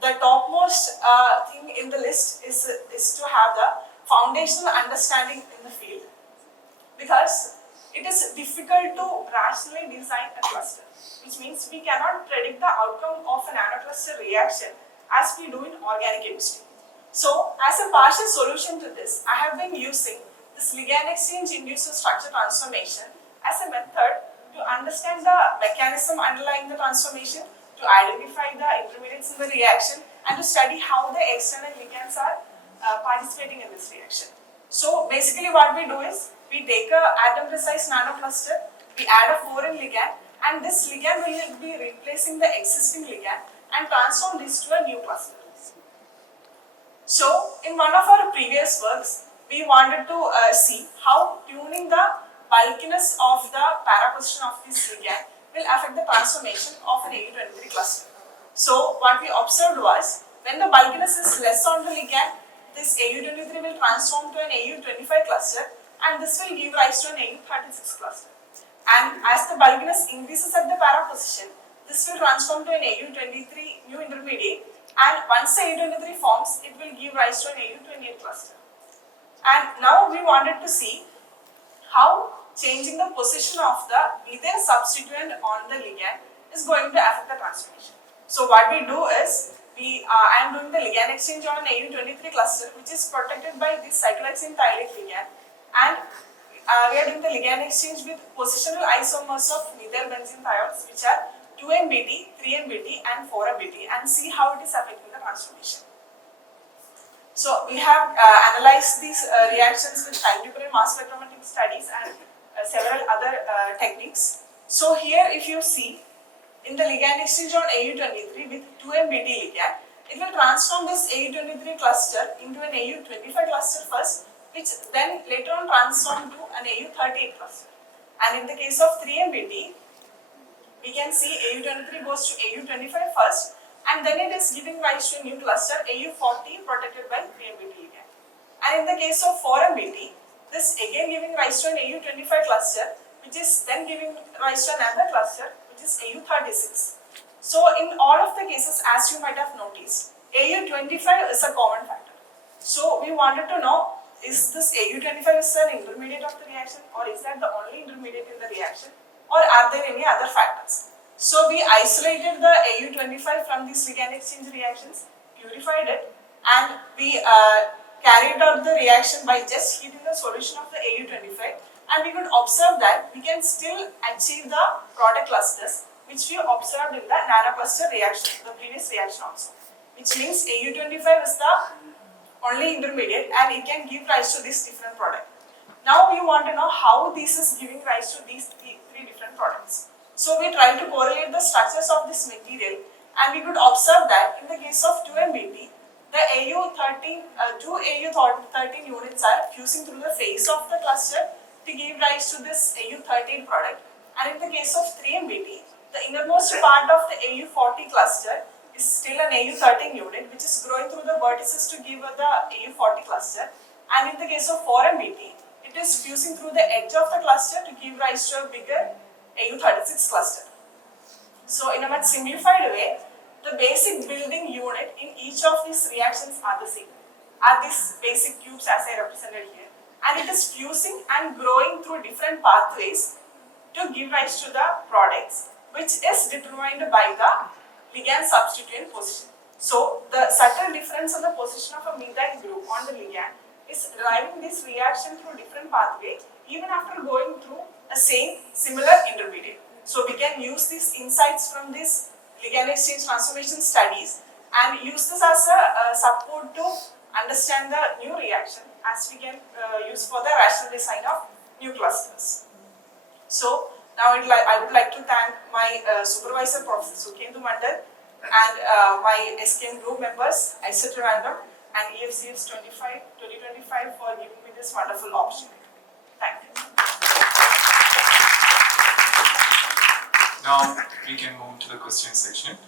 The topmost thing in the list is to have the foundational understanding in the field, because it is difficult to rationally design a cluster, which means we cannot predict the outcome of a nanocluster reaction as we do in organic chemistry. So, as a partial solution to this, I have been using this ligand exchange induced structure transformation as a method to understand the mechanism underlying the transformation, to identify the intermediates in the reaction, and to study how the external ligands are participating in this reaction. So basically what we do is, we take a atom precise nanocluster, we add a foreign ligand, and this ligand will be replacing the existing ligand and transform this to a new cluster. So in one of our previous works, we wanted to see how tuning the bulkiness of the para position of this ligand will affect the transformation of an AU23 cluster. So what we observed was, when the bulkiness is less on the ligand, this AU23 will transform to an AU25 cluster, and this will give rise to an AU36 cluster. And as the bulkiness increases at the para position, this will transform to an AU23 new intermediate, and once the AU23 forms, it will give rise to an AU28 cluster. And now we wanted to see how changing the position of the ethyl substituent on the ligand is going to affect the transformation. So what we do is, I am doing the ligand exchange on an AU23 cluster, which is protected by this cyclohexene thiolate ligand, and we are doing the ligand exchange with positional isomers of methyl benzene thiols, which are 2-MBT, 3-MBT and 4-MBT, and see how it is affecting the transformation. So we have analyzed these reactions with time-dependent mass spectrometric studies and several other techniques. So here if you see, in the ligand exchange on AU23 with 2MBT ligand, it will transform this AU23 cluster into an AU25 cluster first, which then later on transform to an AU38 cluster. And in the case of 3MBT, we can see AU23 goes to AU25 first, and then it is giving rise to a new cluster AU40 protected by 3MBT ligand. And in the case of 4MBT, this again giving rise to an AU25 cluster, which is then giving rise to another cluster, which is AU36. So in all of the cases, as you might have noticed, AU25 is a common factor. So we wanted to know, is this AU25 is an intermediate of the reaction, or is that the only intermediate in the reaction, or are there any other factors? So we isolated the AU25 from these ligand exchange reactions, purified it, and we carried out the reaction by just heating the solution of the AU25, and we could observe that we can still achieve the product clusters which we observed in the nanocluster reaction, the previous reaction also, which means AU25 is the only intermediate and it can give rise to this different product. Now we want to know how this is giving rise to these three different products. So we try to correlate the structures of this material, and we could observe that in the case of 2MBT, the two AU13 units are fusing through the face of the cluster to give rise to this AU13 product. And in the case of 3MBT, the innermost part of the AU40 cluster is still an AU13 unit, which is growing through the vertices to give the AU40 cluster. And in the case of 4MBT, it is fusing through the edge of the cluster to give rise to a bigger AU36 cluster. So in a much simplified way, the basic building unit in each of these reactions are the same, are these basic cubes as I represented here, and it is fusing and growing through different pathways to give rise to the products, which is determined by the ligand substituent position. So the subtle difference in the position of a methyl group on the ligand is driving this reaction through different pathways even after going through a similar intermediate. So we can use these insights from this ligand exchange transformation studies and use this as a support to understand the new reaction as we can use for the rational design of new clusters. So now I would like to thank my supervisor, Professor Sukendu Mandal, and my SKM group members, ICET Random and EFCS-2025 for giving me this wonderful opportunity. Thank you. Now we can move to the question section.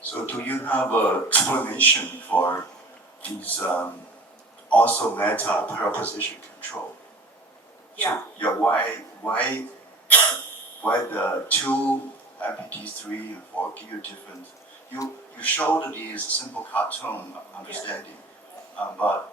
So do you have an explanation for these also meta paraposition control? Yeah. So, yeah, why the two MPT3 and 4 give you different? You showed these simple cartoon understanding, but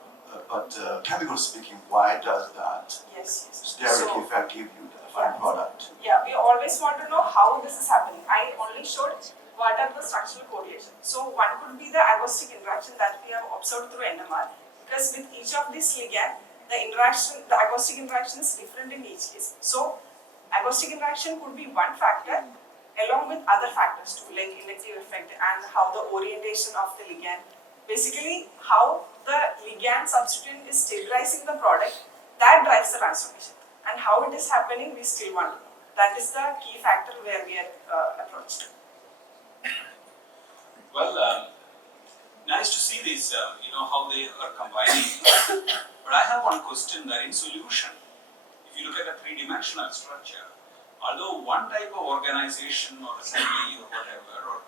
chemically speaking, why does that Yes. steric So, effect give you the final product? yeah, we always want to know how this is happening. I only showed what are the structural correlations. So one could be the agostic interaction that we have observed through NMR, because with each of these ligand, the agostic interaction is different in each case. So agostic interaction could be one factor along with other factors too, like inductive effect and how the orientation of the ligand, basically how the ligand substituent is stabilizing the product, that drives the transformation. And how it is happening, we still want to know. That is the key factor where we are approached. Well, nice to see this, how they are combining. But I have one question that in solution, if you look at a three-dimensional structure, although one type of organization or assembly or whatever, or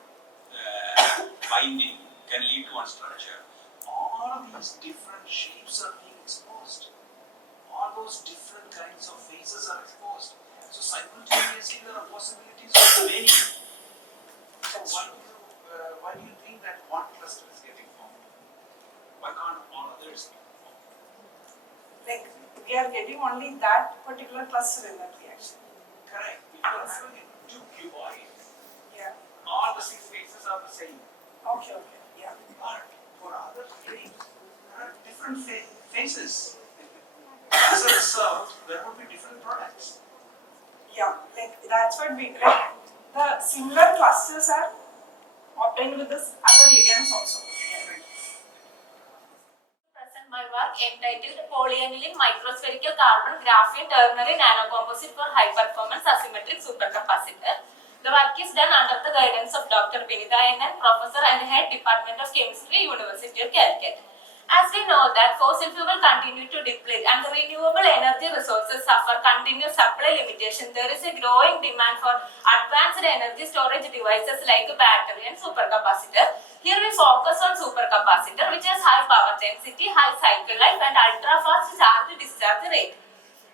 binding can lead to one structure, all of these different shapes are being exposed. All those different kinds of phases are exposed. So simultaneously there are possibilities of many. So why do you think that one cluster is getting formed? Why can't all others be formed? Like we are getting only that particular cluster in that reaction. Correct. If you are having two cuboids, Yeah. all the 6 phases are the same. Okay. Yeah. But for other shapes, there are different phases. As a result, there would be different products. Yeah. Like that's what we like. The similar clusters are obtained with this other ligands also. Present my work entitled Polyaniline Microspherical Carbon Graphene Ternary Nanocomposite for High Performance Asymmetric Supercapacitor. The work is done under the guidance of Dr. Binita N. Professor and Head Department of Chemistry, University of Calicut. As we know that fossil fuel continue to deplete and the renewable energy resources suffer continuous supply limitation, there is a growing demand for advanced energy storage devices like battery and supercapacitor. Here we focus on supercapacitor, which has high power density, high cycle life and ultra fast charge discharge rate.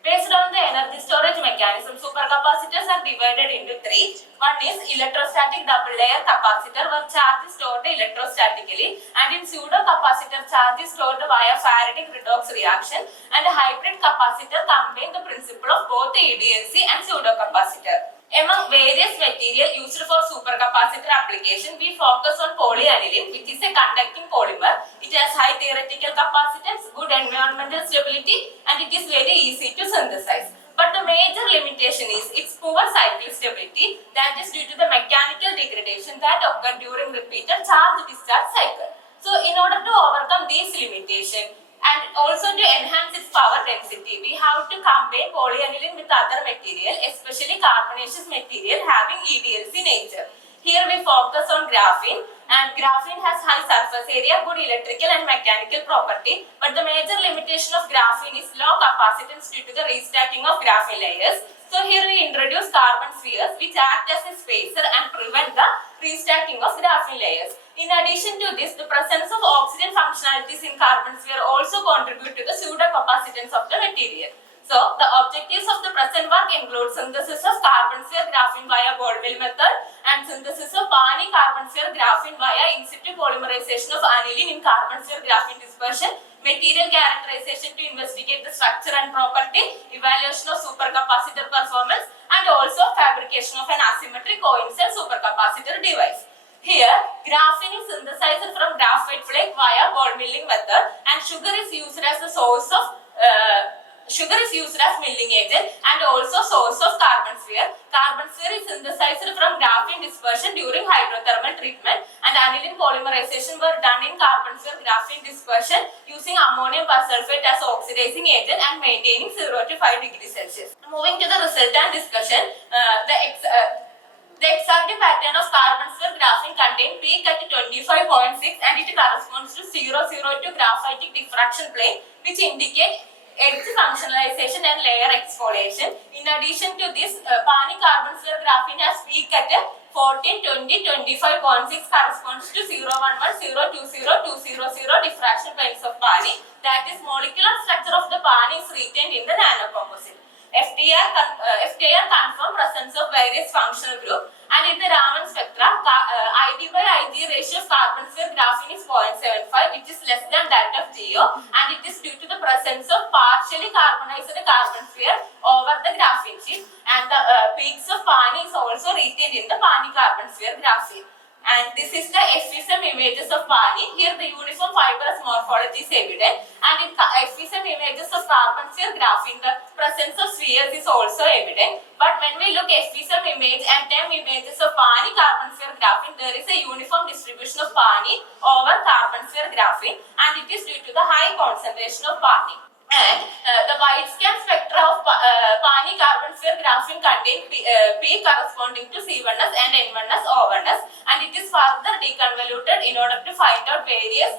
Based on the energy storage mechanism, supercapacitors are divided into three. One is electrostatic double layer capacitor, where charge is stored electrostatically, and in pseudocapacitor, charge is stored via Faradic redox reaction, and a hybrid capacitor combine the principle of both EDLC and pseudocapacitor. Among various material used for supercapacitor application, we focus on polyaniline, which is a conducting polymer. It has high theoretical capacitance, good environmental stability, and it is very easy to synthesize. But the major limitation is its poor cycle stability, that is due to the mechanical degradation that occur during repeated charge-discharge cycle. So, in order to overcome these limitations, and also to enhance its power density, we have to combine polyaniline with other material, especially carbonaceous material having EDLC nature. Here we focus on graphene, and graphene has high surface area, good electrical and mechanical property, but the major limitation of graphene is low capacitance due to the restacking of graphene layers. So here we introduce carbon spheres which act as a spacer and prevent the restacking of graphene layers. In addition to this, the presence of oxygen functionalities in carbon sphere also contribute to the pseudocapacitance of the material. So, the objectives of the present work include synthesis of carbon sphere graphene via ball mill method and synthesis of Pani carbon sphere graphene via in situ polymerization of aniline in carbon sphere graphene dispersion, material characterization to investigate the structure and property, evaluation of supercapacitor performance, and also fabrication of an asymmetric coin-cell supercapacitor device. Here, graphene is synthesized from graphite flake via ball milling method, and sugar is used as milling agent and also source of carbon sphere. Carbon sphere is synthesized from graphene dispersion during hydrothermal treatment, and aniline polymerization were done in carbon sphere graphene dispersion using ammonium persulfate as oxidizing agent and maintaining 0 to 5 degrees Celsius. Moving to the result and discussion, the XRD pattern of carbon sphere graphene contains peak at 25.6 and it corresponds to 0, 0 to graphitic diffraction plane, which indicate edge functionalization and layer exfoliation. In addition to this, Pani carbon sphere graphene has peak at 14, 20, 25.6 corresponds to 0, 11, 0, 20, 200 diffraction planes of Pani. That is, molecular structure of the Pani is retained in the nanocomposite. FTIR confirm presence of various functional group, and in the Raman spectra, ID by IG ratio of carbon sphere graphene is 0.75, which is less than that of GO, and it is due to the presence of partially carbonized carbon sphere over the graphene sheet, and the peaks of Pani is also retained in the Pani carbon sphere graphene. And this is the FSM images of Pani. Here the uniform fibrous morphology is evident, and in FSM images of carbon sphere graphene, the presence of spheres is also evident. But when we look FSM image and TEM images of Pani carbon sphere graphene, there is a uniform distribution of Pani over carbon sphere graphene, and it is due to the high concentration of Pani. And the wide scan spectra of Pani carbon sphere graphene contain P corresponding to C1s and N1s, O1s, and it is further deconvoluted in order to find out various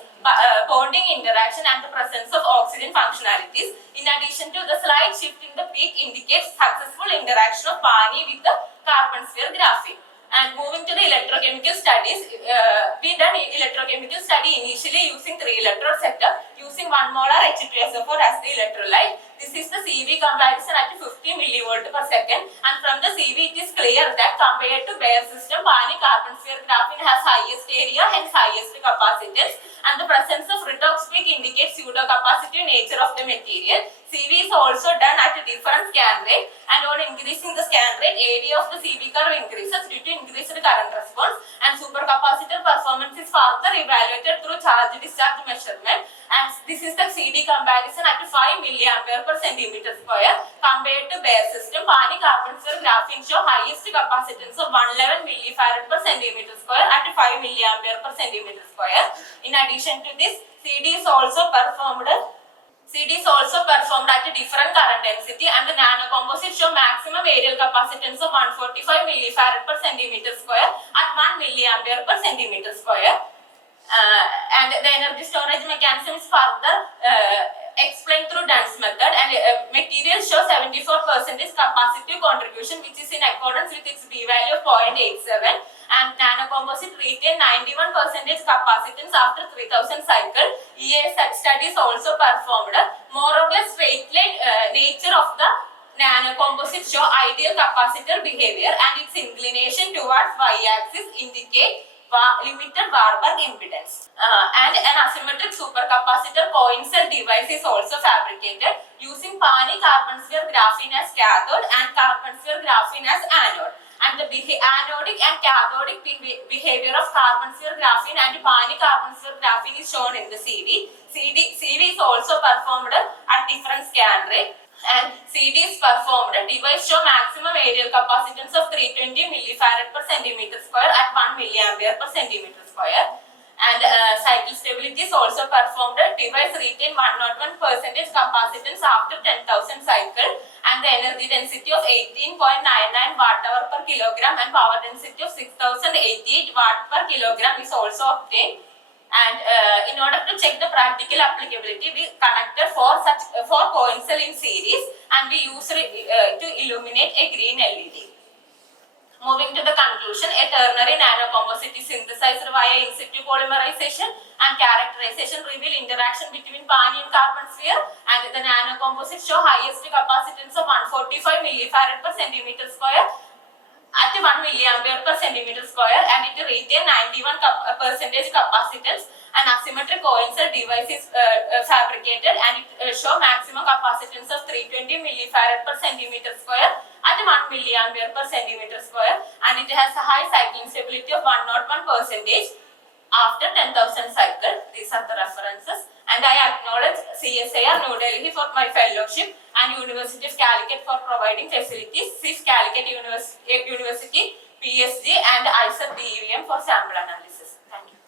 bonding interaction and the presence of oxygen functionalities. In addition to the slight shift in the peak indicates successful interaction of Pani with the carbon sphere graphene. And moving to the electrochemical studies, we done electrochemical study initially using 3 electrode setup using 1 molar H2SO4 as the electrolyte. This is the CV comparison at 50 millivolt per second, and from the CV it is clear that compared to bare system, Pani carbon sphere graphene has highest area, hence highest capacitance, and the presence of redox peak indicates pseudocapacitive nature of the material. CV is also done at a different scan rate, and on increasing the scan rate, area of the CV curve increases due to increased current response, and supercapacitor performance is further evaluated through charge discharge measurement, and this is the CD comparison at 5 milliampere per centimeter square compared to bare system. Pani carbon steel graphene show highest capacitance of 111 millifarad per centimeter square at 5 milliampere per centimeter square. In addition to this, CD is also performed at a different current density, and the nanocomposites show maximum aerial capacitance of 145 millifarad per centimeter square at 1 milliampere per centimeter square. And the energy storage mechanism is further explained through Dunn's method, and material shows 74% capacitive contribution, which is in accordance with its p value of 0.87, and nanocomposite retain 91% capacitance after 3000 cycle. EA studies also performed. More or less straight line nature of the nanocomposite show ideal capacitor behavior, and its inclination towards y-axis indicate limited Warburg impedance. And an asymmetric supercapacitor coin cell device is also fabricated using Pani carbon sphere graphene as cathode and carbon sphere graphene as anode. And the anodic and cathodic behavior of carbon sphere graphene and Pani carbon sphere graphene is shown in the CV. CV is also performed at different scan rate, and CD is performed. Device show maximum aerial capacitance of 320 millifarad per centimeter square at 1 milliampere per centimeter square. And cycle stability is also performed. Device retain 101% capacitance after 10,000 cycle, and the energy density of 18.99 watt-hour per kilogram and power density of 6088 watt per kilogram is also obtained. And in order to check the practical applicability, we connected four coin cell in series, and we used to illuminate a green LED. Moving to the conclusion, a ternary nanocomposite is synthesized via in situ polymerization and characterization reveal interaction between Pani and carbon sphere, and the nanocomposite show highest capacitance of 145 millifarad per centimeter square at 1 milliampere per centimeter square, and it retain 91% capacitance. An asymmetric coin cell device is fabricated, and it show maximum capacitance of 320 millifarad per centimeter square at 1 milliampere per centimeter square, and it has a high cycling stability of 101% after 10,000 cycle. These are the references, and I acknowledge CSIR New Delhi for my fellowship and University of Calicut for providing facilities, CIF Calicut University, PSG and ISER DEVM for sample analysis. Thank you.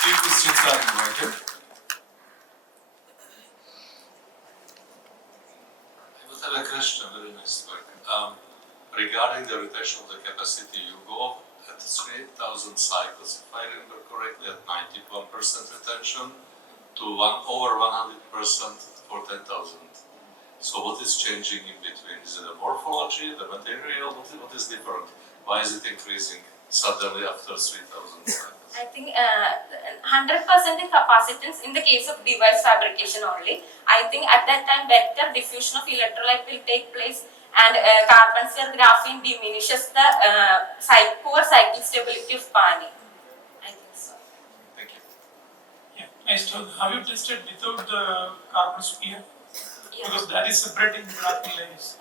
Few questions are invited. I would have a question, very nice work. Regarding the retention of the capacity, you go at 3,000 cycles, if I remember correctly, at 91% retention to over 100% for 10,000. So what is changing in between? Is it the morphology, the material? What is different? Why is it increasing suddenly after 3,000 cycles? I think 100% capacitance in the case of device fabrication only. I think at that time better diffusion of electrolyte will take place, and carbon sphere graphene diminishes the poor cycle stability of Pani. I think so. Thank you. Yeah, nice to know. Have you tested without the carbon sphere? Yeah. Because that is separating the graphene layers.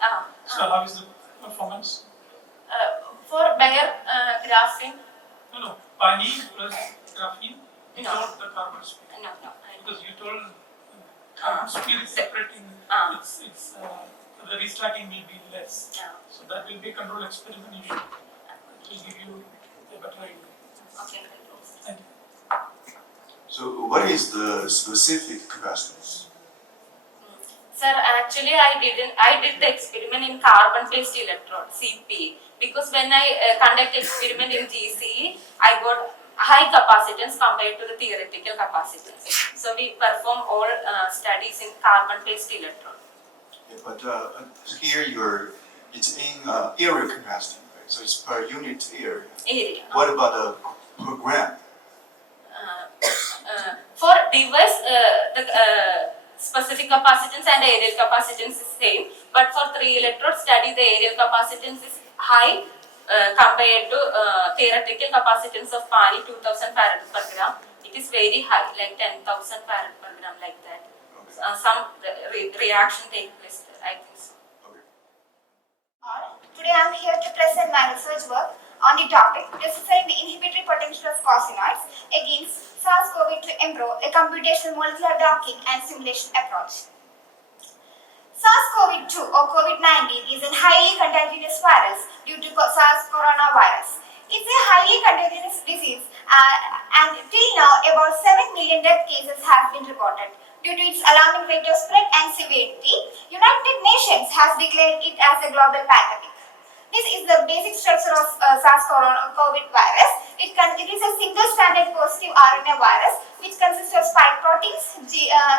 So how is the performance? For bare graphene, No, Pani plus graphene without the carbon sphere. no. Because you told carbon sphere is separating, it's the restacking will be less. So that will be a control experiment you should. It will give you a better idea. Okay. Thank you. So what is the specific capacitance? Sir, actually I did the experiment in carbon-based electrode, CP, because when I conduct experiment in GCE, I got high capacitance compared to the theoretical capacitance. So we perform all studies in carbon-based electrode. Yeah, but here it's in area capacity, right? So it's per unit area. What about the per gram? For device, the specific capacitance and aerial capacitance is same, but for 3 electrode study, the aerial capacitance is high compared to theoretical capacitance of Pani 2000 farad per gram. It is very high, like 10,000 farad per gram, like that. Okay. So some reaction take place. I think so. Today I am here to present my research work on the topic Deciphering the Inhibitory Potential of Cosinoids against SARS-CoV-2 Embro, a computational molecular docking and simulation approach. SARS-CoV-2 or COVID-19 is a highly contagious virus due to SARS coronavirus. It's a highly contagious disease and till now about 7 million death cases have been reported. Due to its alarming rate of spread and severity, United Nations has declared it as a global pandemic. This is the basic structure of SARS-CoV virus. It is a single-stranded positive RNA virus which consists of spike proteins,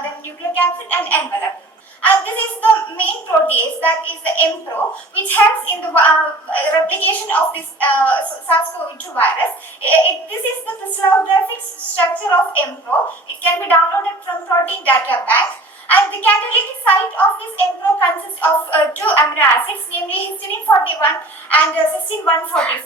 then nucleic acid and envelope. And this is the main protease, that is the Mpro, which helps in the replication of this SARS-CoV-2 virus. This is the crystallographic structure of Mpro. It can be downloaded from Protein Data Bank. And the catalytic site of this Mpro consists of two amino acids, namely histidine 41 and cysteine 145.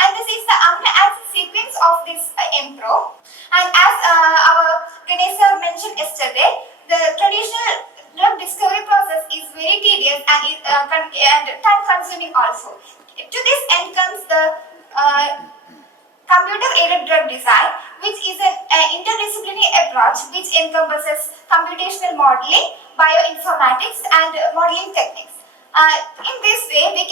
And this is the amino acid sequence of this Mpro. And as our Ganesh sir mentioned yesterday, the traditional drug discovery process is very tedious and time consuming also. To this end comes the computer-aided drug design, which is an interdisciplinary approach which encompasses computational modeling, bioinformatics, and modeling techniques. In this way, we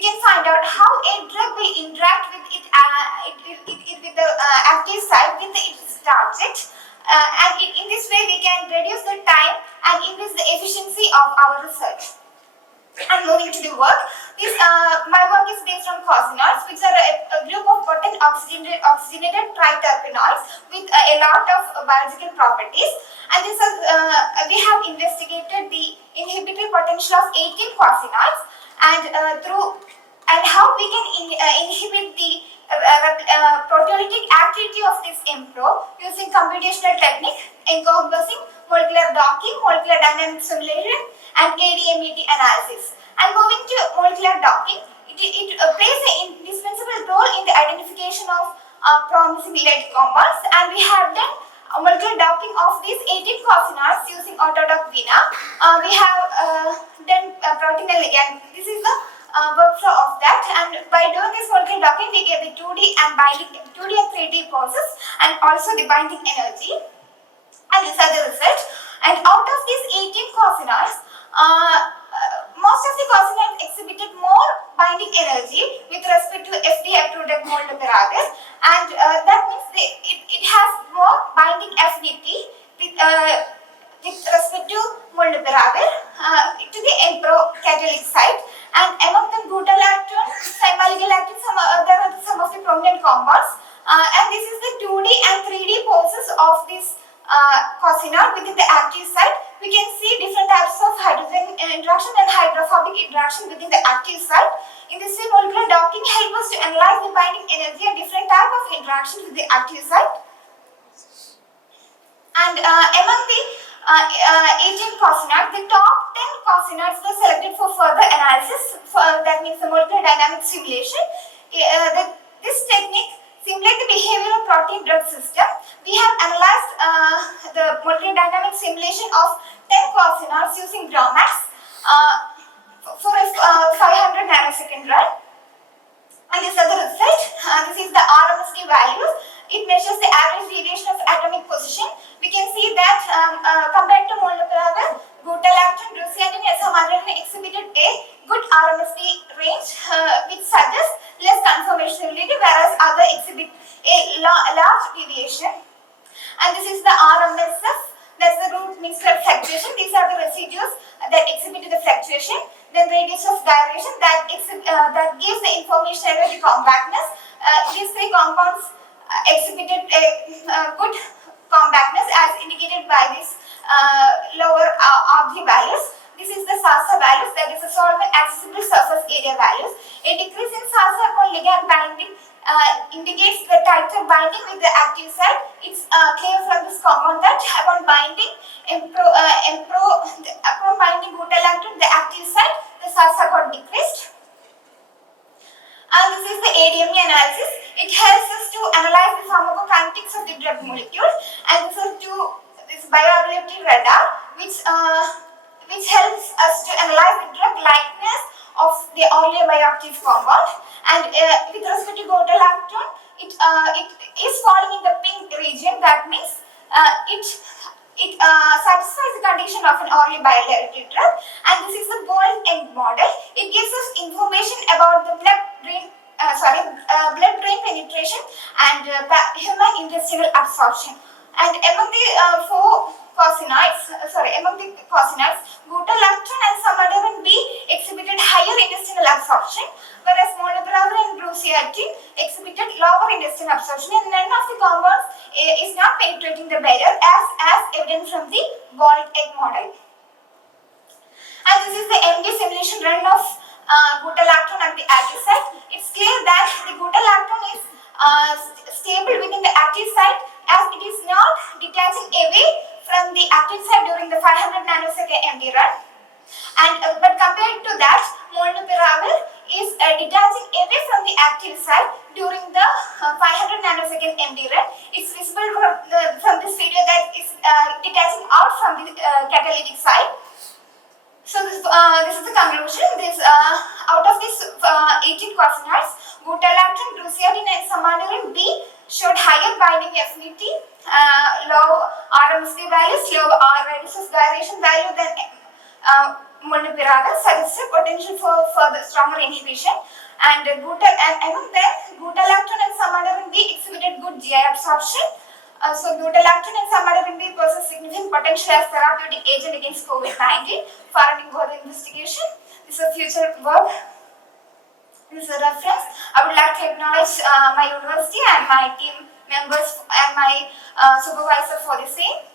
can find out how a drug will interact with with the active site with its target, and in this way we can reduce the time and increase the efficiency of our research. And moving to the work, my work is based on cosinoids, which are a group of potent oxygenated triterpenoids with a lot of biological properties. And we have investigated the inhibitory potential of 18 cosinoids and how we can inhibit the proteolytic activity of this Mpro using computational technique encompassing molecular docking, molecular dynamic simulation, and ADMET analysis. And moving to molecular docking, it plays an indispensable role in the identification of promising lead compounds, and we have done molecular docking of these 18 cosinoids using autodoc vena. We have done protein and ligand. This is the workflow of that, and by doing this molecular docking, we get the 2D and 3D process, and also the binding energy. And these are the results. And out of these 18 cosinoids, most of the cosinoids exhibited more binding energy with respect to FDA-approved molnupiravir, and that means it has more binding affinity with respect to molnupiravir to the Mpro catalytic site. And among them, butalactone, cymalgalactone, there are some of the prominent compounds. And this is the 2D and 3D poses of this cosinoid within the active site. We can see different types of hydrogen interaction and hydrophobic interaction within the active site. In this way, molecular docking helps us to analyze the binding energy and different type of interactions with the active site. And among the 18 cosinoids, the top 10 cosinoids were selected for further analysis. That means the molecular dynamic simulation. This technique simulate the behavior of protein drug system. We have analyzed the molecular dynamic simulation of 10 cosinoids using GROMACS for a 500 nanosecond run. And these are the results. This is the RMSD values. It measures the average deviation of atomic position. We can see that compared to molnupiravir, butalactone, drusiadine, and somatropin exhibited a good RMSD range, which suggests less conformationality, whereas other exhibit a large deviation. And this is the RMSF, that's the root mean square fluctuation. These are the residues that exhibit the fluctuation. Then radius of gyration that gives the information about the compactness. These three compounds exhibited a good compactness as indicated by these lower RG values. This is the SASA values, that is the solvent accessible surface area values. A decrease in SASA upon ligand binding indicates the tighter binding with the active site. It's clear from this compound that upon binding upon binding butalactone the active site, the SASA got decreased. And this is the ADME analysis. It helps us to analyze the pharmacokinetics of the drug molecule, and this bioavailability radar, which helps us to analyze the drug likeness of the earlier bioactive compound. And with respect to gotalactone, it is falling in the pink region. That means it satisfies the condition of an early biological drug, and this is the gold-end model. It gives us information about the blood-brain penetration and human intestinal absorption. And among the carcinoids, butalactone and somatotropin B exhibited higher intestinal absorption, whereas molnupiravir and bruceitin exhibited lower intestinal absorption, and none of the compounds is not penetrating the barrier as evident from the gold egg model. And this is the MD simulation run of butalactone at the active site. It's clear that the butalactone is stable within the active site, as it is not detaching away from the active site during the 500 nanosecond MD run. And but compared to that, molnupiravir is detaching away from the active site during the 500 nanosecond MD run. It's visible from this video that is detaching out from the catalytic site. So this is the conclusion. Out of these 18 carcinoids, butalactone, bruceitin, and somatotropin B showed higher binding affinity, low RMSD values, low radius gyration value than molnupiravir, suggests a potential for further stronger inhibition. And among them, butalactone and somatotropin B exhibited good GI absorption. So butalactone and somatotropin B possess significant potential as therapeutic agent against COVID-19. Further further investigation. This is a future work. This is a reference. I would like to acknowledge my university and my team members and my supervisor for the same.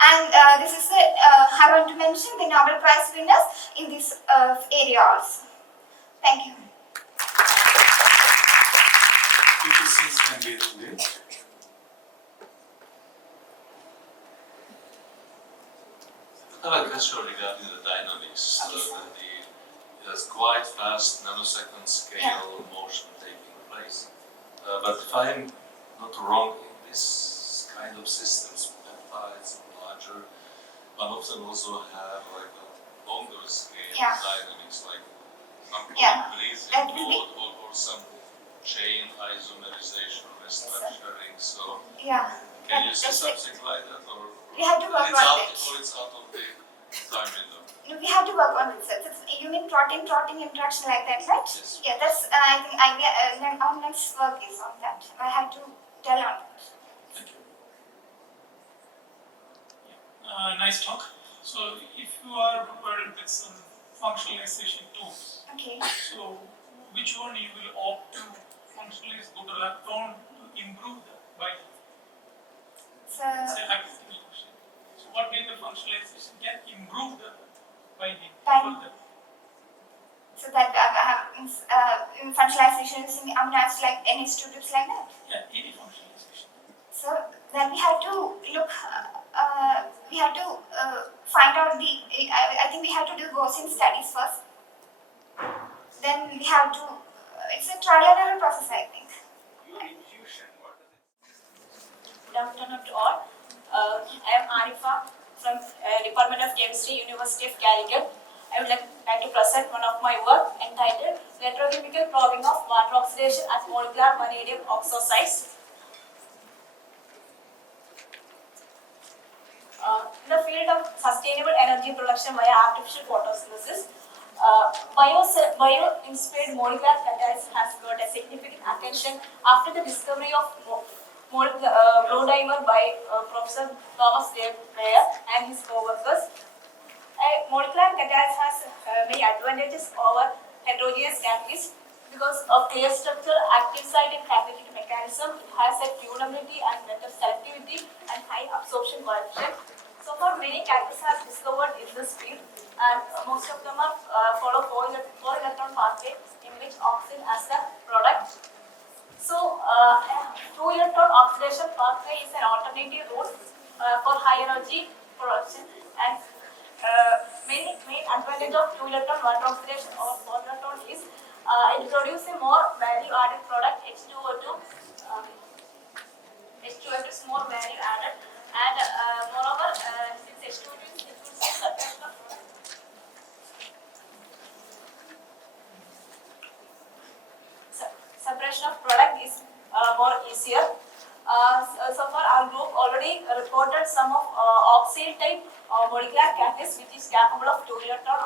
And this is I want to mention the Nobel Prize winners in this area also. Thank you. EFCS can be today. I have a question regarding the dynamics. There's quite fast nanosecond scale motion taking place. But if I'm not wrong, in this kind of systems, peptides larger, one of them also have like a longer scale dynamics, like some breathing mode or some chain isomerization restructuring. So can you say something like that, or we have to work on it. Or it's out of the time window? No, we have to work on it. You mean protein interaction like that, right? Yes. Yeah, that's I think our next work is on that. I have to tell on it. Thank you. Nice talk. So if you are prepared with some functionalization tools, Okay. so which one you will opt to functionalize butalactone to improve the binding? So It's a hypothetical question. So what kind of functionalization can improve the binding Binding. further? so that in functionalization using amino acids like NH2 groups like that. Yeah, any functionalization. So then we have to look. We have to find out the. I think we have to do Gaussian studies first. Then we have to. It's a trial and error process, I think. Your intuition, what does it Good afternoon to all. I am Arifa from Department of Chemistry, University of Calicut. I would like to present one of my work entitled Electrochemical Probing of Water Oxidation at Molecular Vanadium Oxosites. In the field of sustainable energy production via artificial photosynthesis, bio-inspired molecular catalysis has got a significant attention after the discovery of Brodimer by Professor Thomas Mayer and his co-workers. Molecular catalysis has many advantages over heterogeneous catalysts because of clear structure, active site and catalytic mechanism. It has a tunability and better selectivity and high absorption coefficient. So far, many catalysts have discovered in this field, and most of them are follow four electron pathway in which oxygen as the product. So, 2-electron oxidation pathway is an alternative route for high energy production, and main advantage of 2-electron water oxidation over 4-electron is It produces a more value-added product, H2O2. H2O2 is more value-added, and moreover, since H2O2 is includes the separation of separation of product is more easier. So far, our group already reported some of oxide type molecular catalyst which is capable of 2 electron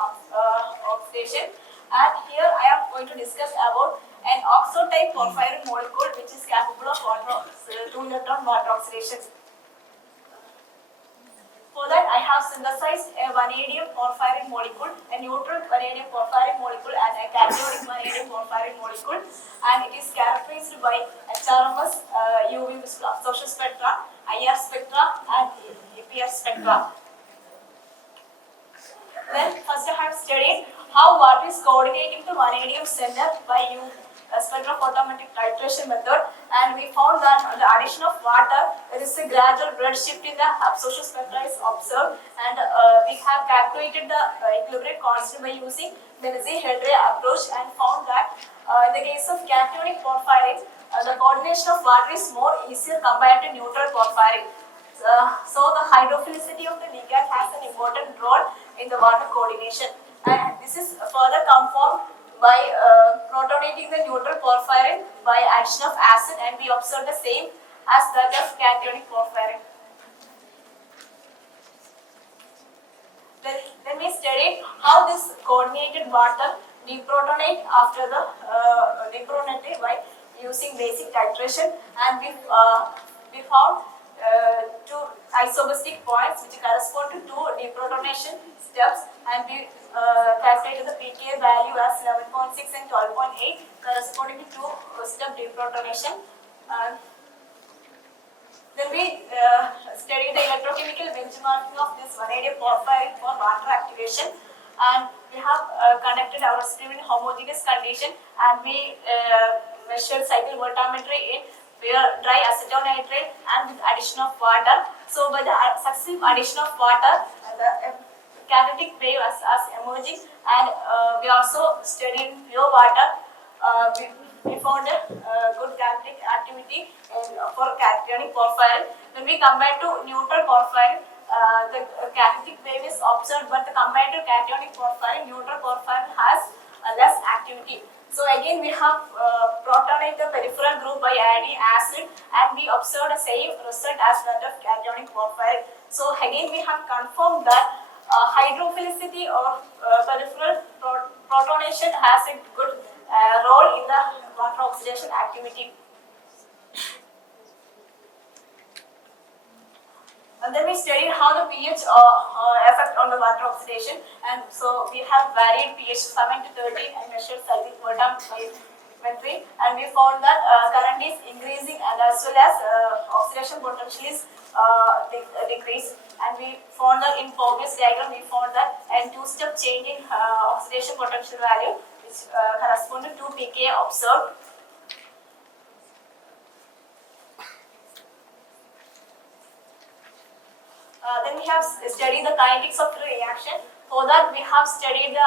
oxidation. And here I am going to discuss about an oxo type porphyrin molecule which is capable of 2 electron water oxidation. For that, I have synthesized a vanadium porphyrin molecule, a neutral vanadium porphyrin molecule, and a cationic vanadium porphyrin molecule, and it is characterized by HRMS, UV absorption spectra, IR spectra, and EPR spectra. Then, first I have studied how water is coordinating to vanadium center by spectrophotometric titration method, and we found that on the addition of water, there is a gradual redshift in the absorption spectra is observed, and we have calculated the equilibrium constant by using the Benesi-Hedray approach and found that in the case of cationic porphyrin, the coordination of water is more easier compared to neutral porphyrin. So the hydrophilicity of the ligand has an important role in the water coordination, and this is further confirmed by protonating the neutral porphyrin by addition of acid, and we observe the same as that of cationic porphyrin. Then we studied how this coordinated water deprotonate after the deprotonate by using basic titration, and we found two isobasic points which correspond to 2 deprotonation steps, and we calculated the pKa value as 11.6 and 12.8 corresponding to 2-step deprotonation. Then we studied the electrochemical benchmarking of this vanadium porphyrin for water activation, and we have conducted our experiment in homogeneous condition, and we measured cycle voltammetry in dry acetonitrile and with addition of water. So by the successive addition of water, the catalytic wave as emerging, and we also studied pure water. We found a good catalytic activity for cationic porphyrin. When we compare to neutral porphyrin, the catalytic wave is observed, but compared to cationic porphyrin, neutral porphyrin has less activity. So again, we have protonate the peripheral group by adding acid, and we observed the same result as that of cationic porphyrin. So again, we have confirmed that hydrophilicity or peripheral protonation has a good role in the water oxidation activity. And then we studied how the pH effect on the water oxidation, and so we have varied pH 7 to 13 and measured cyclic voltammetry, and we found that current is increasing and as well as oxidation potential is decreased, and we found that in Fourier diagram we found that a 2-step change in oxidation potential value which correspond to 2 pKa observed. Then we have studied the kinetics of the reaction. For that, we have studied the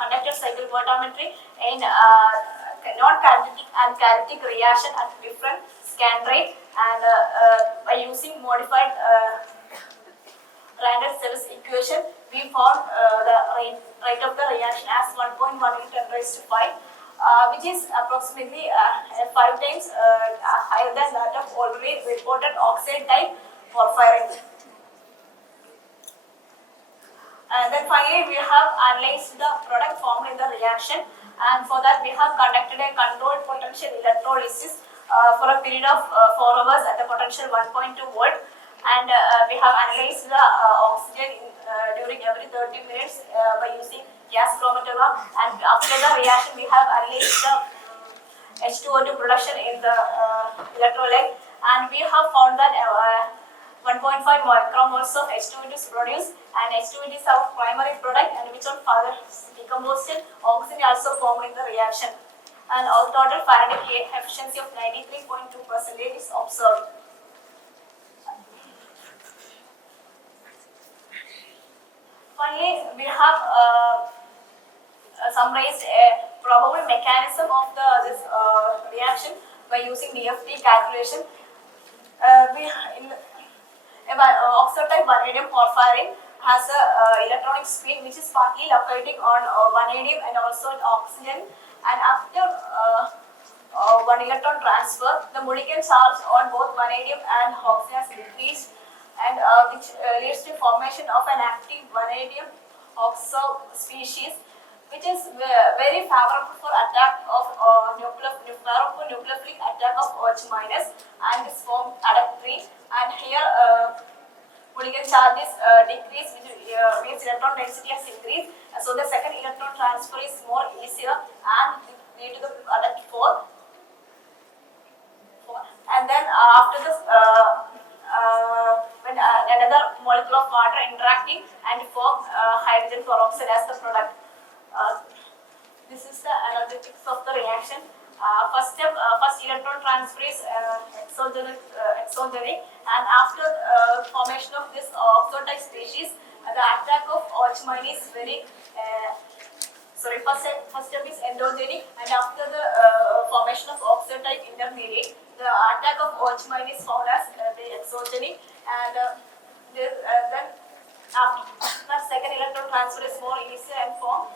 conductor cycle voltammetry in non-catalytic and catalytic reaction at different scan rate, and by using modified Randall-Sells equation, we found the rate of the reaction as 1.1 × 10⁵, which is approximately 5 times higher than that of already reported oxide type porphyrin. And then finally, we have analyzed the product formed in the reaction, and for that we have conducted a controlled potential electrolysis for a period of 4 hours at the potential 1.2 volt, and we have analyzed the oxygen during every 30 minutes by using gas chromatograph, and after the reaction we have analyzed the H2O2 production in the electrolyte, and we have found that 1.5 micromoles of H2O2 is produced, and H2O2 is our primary product, and which on further decomposition, oxygen also formed in the reaction, and our total Faraday efficiency of 93.2% is observed. Finally, we have summarized a probable mechanism of this reaction by using DFT calculation. Oxide-type vanadium porphyrin has a electronic spin which is partly locating on vanadium and also oxygen, and after one electron transfer, the molecular charge on both vanadium and oxygen has decreased, and which leads to formation of an active vanadium oxo species, which is very favorable for attack of nucleophilic attack of OH minus, and is formed adapt 3, and here molecular charge is decreased, which means electron density has increased, so the second electron transfer is more easier and lead to the adapt 4. And then after this, when another molecule of water interacting and form hydrogen peroxide as the product. This is the analytics of the reaction. First step, first electron transfer is exogenic, and after formation of this oxide species, the attack of OH minus is very first step is endogenic, and after the formation of oxide type intermediate, the attack of OH minus is found as the exogenic, and then after the second electron transfer is more easy and form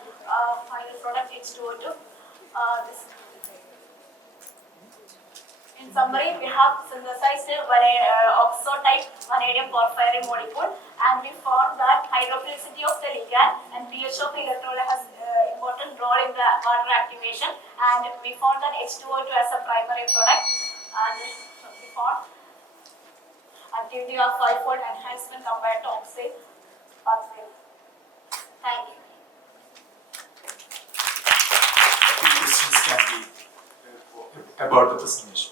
final product H2O2. In summary, we have synthesized oxo-type vanadium porphyrin molecule, and we found that hydrophilicity of the ligand and pH of the electrolyte has important role in the water activation, and we found that H2O2 as a primary product, and we found activity of 5-fold enhancement compared to oxide pathway. Thank you. Questions can be about the presentation.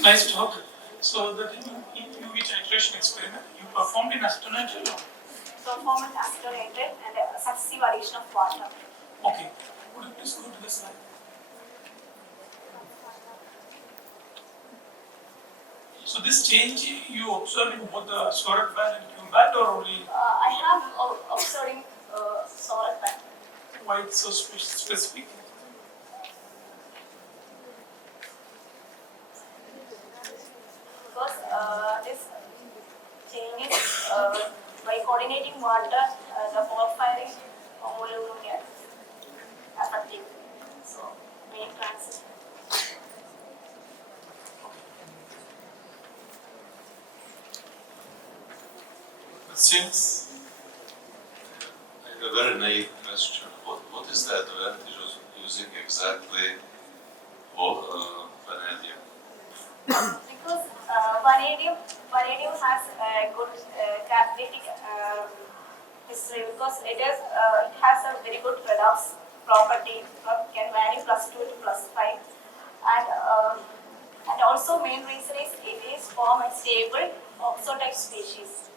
Nice talk. So the UV titration experiment you performed in acetonated or? Performance accelerated and successive addition of water. Okay. Would you please go to the slide? So this change you observed in both the solid band and fume band or only? I have observing solid band. Why it's so specific? Because this change is by coordinating water, the porphyrin molecule gets affected. So main transit. Questions? I have a very naive question. What is the advantage of using exactly vanadium? Because vanadium has a good catalytic history, because it has a very good redox property, can vary +2 to +5, and also main reason is it is form a stable oxo-type species.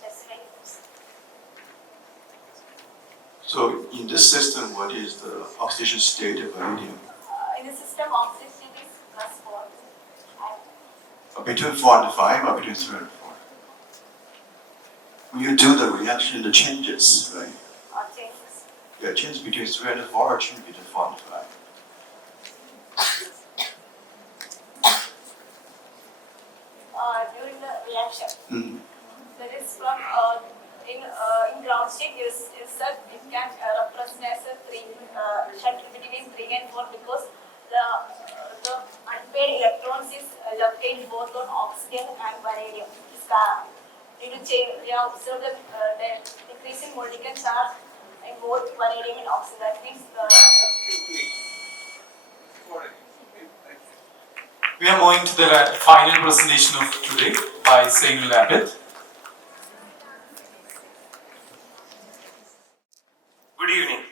That's right. So in this system, what is the oxidation state of vanadium? In the system, oxidation is +4. Between 4 and 5 or between 3 and 4? When you do the reaction, the changes, right? Changes. Yeah, change between 3 and 4 or change between 4 and 5? During the reaction. Mm-hmm. That is from in ground state is that it can represent as a shunt between 3 and 4, because the unpaired electrons is located both on oxygen and vanadium. Due to change, we have observed the decrease in molecular charge in both vanadium and oxygen. That means We are moving to the final presentation of today by Sainul Abid. Good evening.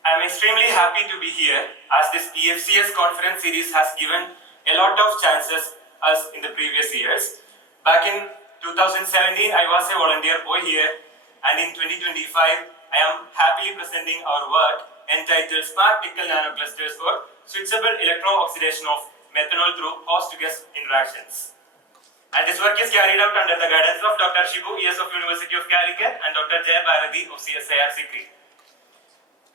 I am extremely happy to be here, as this EFCS conference series has given a lot of chances as in the previous years. Back in 2017, I was a volunteer boy here, and in 2025, I am happily presenting our work entitled Smart Nickel Nanoclusters for Switchable Electro-Oxidation of Methanol through Host-to-Guest Interactions. And this work is carried out under the guidance of Dr. Shibu, ES of University of Calicut, and Dr. Jay Bharati of CSIR Sikri.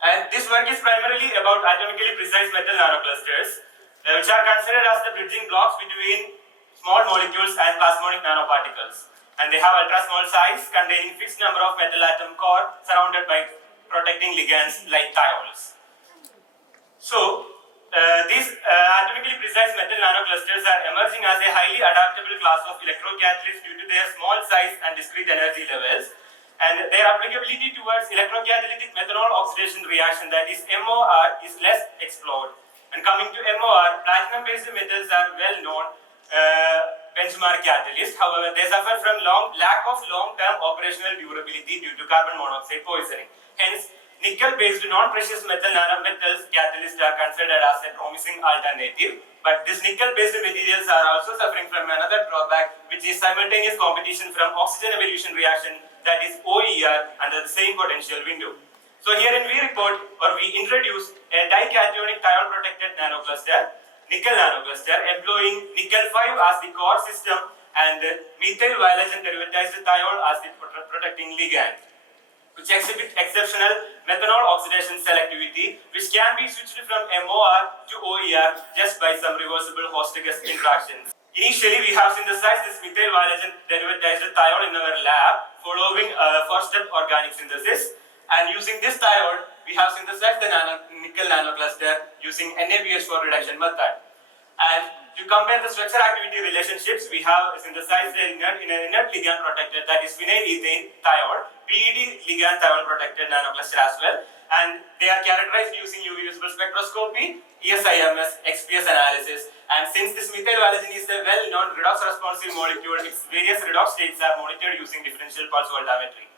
And this work is primarily about atomically precise metal nanoclusters, which are considered as the bridging blocks between small molecules and plasmonic nanoparticles. And they have ultra small size containing fixed number of metal atom core surrounded by protecting ligands like thiols. So, these atomically precise metal nanoclusters are emerging as a highly adaptable class of electrocatalysts due to their small size and discrete energy levels, and their applicability towards electrocatalytic methanol oxidation reaction, that is MOR, is less explored. And coming to MOR, platinum-based metals are well known benchmark catalysts. However, they suffer from lack of long-term operational durability due to carbon monoxide poisoning. Hence, nickel-based non-precious metal nanometals catalysts are considered as a promising alternative. But these nickel-based materials are also suffering from another drawback, which is simultaneous competition from oxygen evolution reaction, that is OER, under the same potential window. So herein we report or we introduce a dicationic thiol-protected nanocluster, nickel nanocluster, employing nickel 5 as the core system and methyl violation derivatized thiol as the protecting ligand, which exhibit exceptional methanol oxidation selectivity, which can be switched from MOR to OER just by some reversible host-gas interactions. Initially, we have synthesized this methyl violation derivatized thiol in our lab, following first-step organic synthesis. And using this thiol, we have synthesized the nickel nanocluster using NaBH4 reduction method. And to compare the structure activity relationships, we have synthesized in an inert ligand protected, that is phenylethane thiol, PED ligand thiol protected nanocluster as well. And they are characterized using UV visible spectroscopy, ESIMS, XPS analysis. And since this methyl valine is a well-known redox responsive molecule, its various redox states are monitored using differential pulse voltammetry.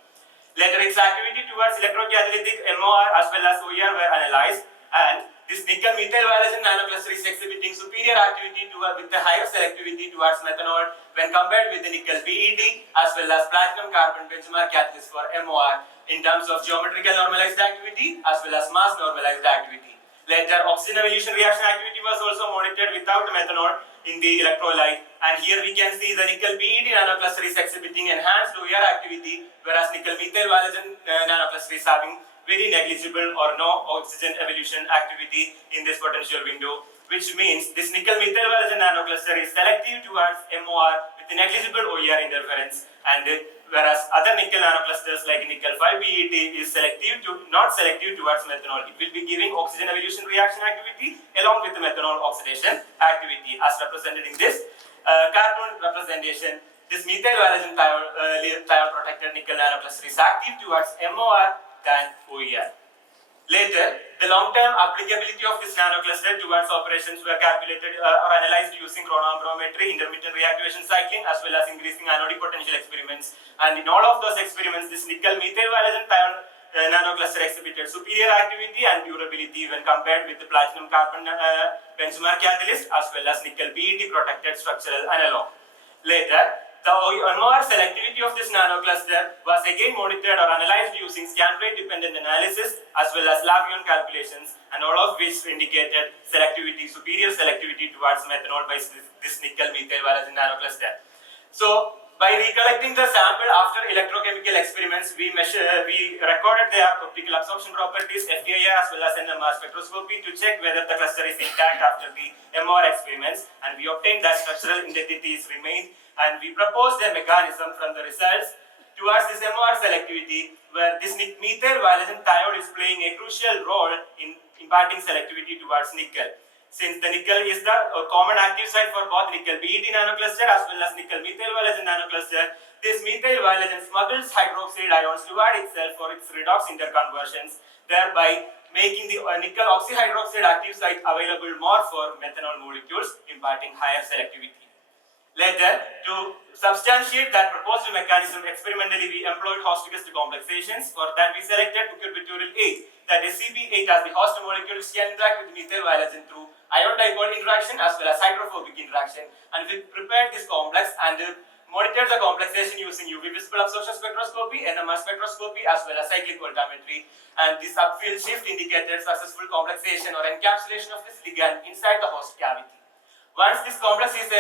Later, its activity towards electrocatalytic MOR as well as OER were analyzed, and this nickel methyl violation nanocluster is exhibiting superior activity with a higher selectivity towards methanol when compared with the nickel PET as well as platinum carbon benchmark catalyst for MOR in terms of geometrical normalized activity as well as mass normalized activity. Later, oxygen evolution reaction activity was also monitored without methanol in the electrolyte, and here we can see the nickel PET nanocluster is exhibiting enhanced OER activity, whereas nickel methyl violation nanocluster is having very negligible or no oxygen evolution activity in this potential window, which means this nickel methyl violation nanocluster is selective towards MOR with negligible OER interference, and whereas other nickel nanoclusters like nickel 5 PET is not selective towards methanol. It will be giving oxygen evolution reaction activity along with the methanol oxidation activity, as represented in this cartoon representation. This methyl violation thiol protected nickel nanocluster is active towards MOR than OER. Later, the long-term applicability of this nanocluster towards operations were calculated or analyzed using chronoamperometry, intermittent reactivation cycling, as well as increasing anodic potential experiments. And in all of those experiments, this nickel methyl violation thiol nanocluster exhibited superior activity and durability when compared with the platinum carbon benchmark catalyst as well as nickel PET protected structural analog. Later, the MOR selectivity of this nanocluster was again monitored or analyzed using scan rate dependent analysis as well as lab-ion calculations, and all of which indicated selectivity, superior selectivity towards methanol by this nickel methyl violation nanocluster. So, by recollecting the sample after electrochemical experiments, we recorded their optical absorption properties, FTIR as well as NMR spectroscopy to check whether the cluster is intact after the MOR experiments, and we obtained that structural identities remained, and we proposed a mechanism from the results towards this MOR selectivity, where this methyl violation thiol is playing a crucial role in imparting selectivity towards nickel. Since the nickel is the common active site for both nickel PET nanocluster as well as nickel methyl violation nanocluster, this methyl violation smuggles hydroxide ions toward itself for its redox interconversions, thereby making the nickel oxyhydroxide active site available more for methanol molecules, imparting higher selectivity. Later, to substantiate that proposed mechanism, experimentally we employed host-gas complexations. For that, we selected cucurbituryl 8, that is CB8 as the host molecule, which can interact with methyl violation through ion-dipole interaction as well as hydrophobic interaction. And we prepared this complex and monitored the complexation using UV visible absorption spectroscopy, NMR spectroscopy as well as cyclic voltammetry. And this upfield shift indicated successful complexation or encapsulation of this ligand inside the host cavity. Once this complex is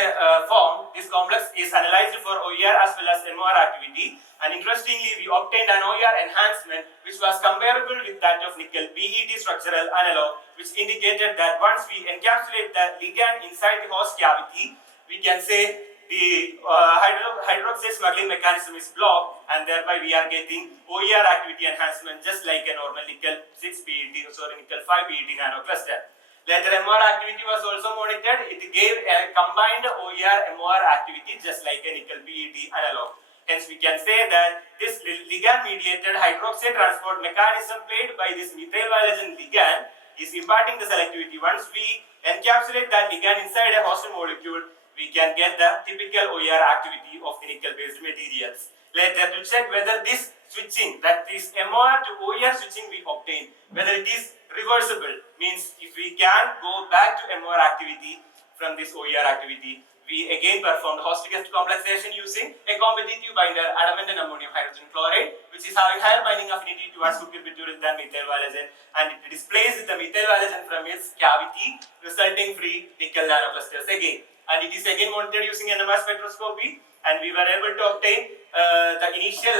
formed, this complex is analyzed for OER as well as MOR activity, and interestingly, we obtained an OER enhancement which was comparable with that of nickel PET structural analog, which indicated that once we encapsulate the ligand inside the host cavity, we can say the hydroxide smuggling mechanism is blocked, and thereby we are getting OER activity enhancement just like a normal nickel 6 PET, nickel 5 PET nanocluster. Later, MOR activity was also monitored. It gave a combined OER MOR activity just like a nickel PET analog. Hence, we can say that this ligand-mediated hydroxide transport mechanism played by this methyl violation ligand is imparting the selectivity. Once we encapsulate that ligand inside a host molecule, we can get the typical OER activity of the nickel-based materials. Later, to check whether this switching, that is MOR to OER switching we obtain, whether it is reversible, means if we can go back to MOR activity from this OER activity, we again performed host-ligand complexation using a competitive binder, adamant and ammonium hydrogen chloride, which is having higher binding affinity towards cuprobutyrol than methyl violation, and it displaces the methyl violation from its cavity, resulting free nickel nanoclusters again. And it is again monitored using NMR spectroscopy, and we were able to obtain the initial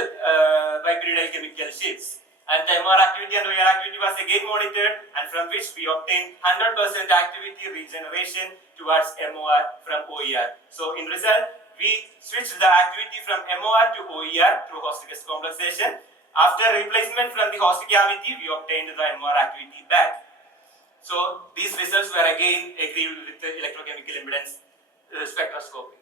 bipyridine chemical shifts. And the MR activity and OER activity was again monitored, and from which we obtained 100% activity regeneration towards MOR from OER. So in result, we switched the activity from MOR to OER through host-ligand complexation. After replacement from the host cavity, we obtained the MOR activity back. So these results were again agreed with the electrochemical impedance spectroscopy.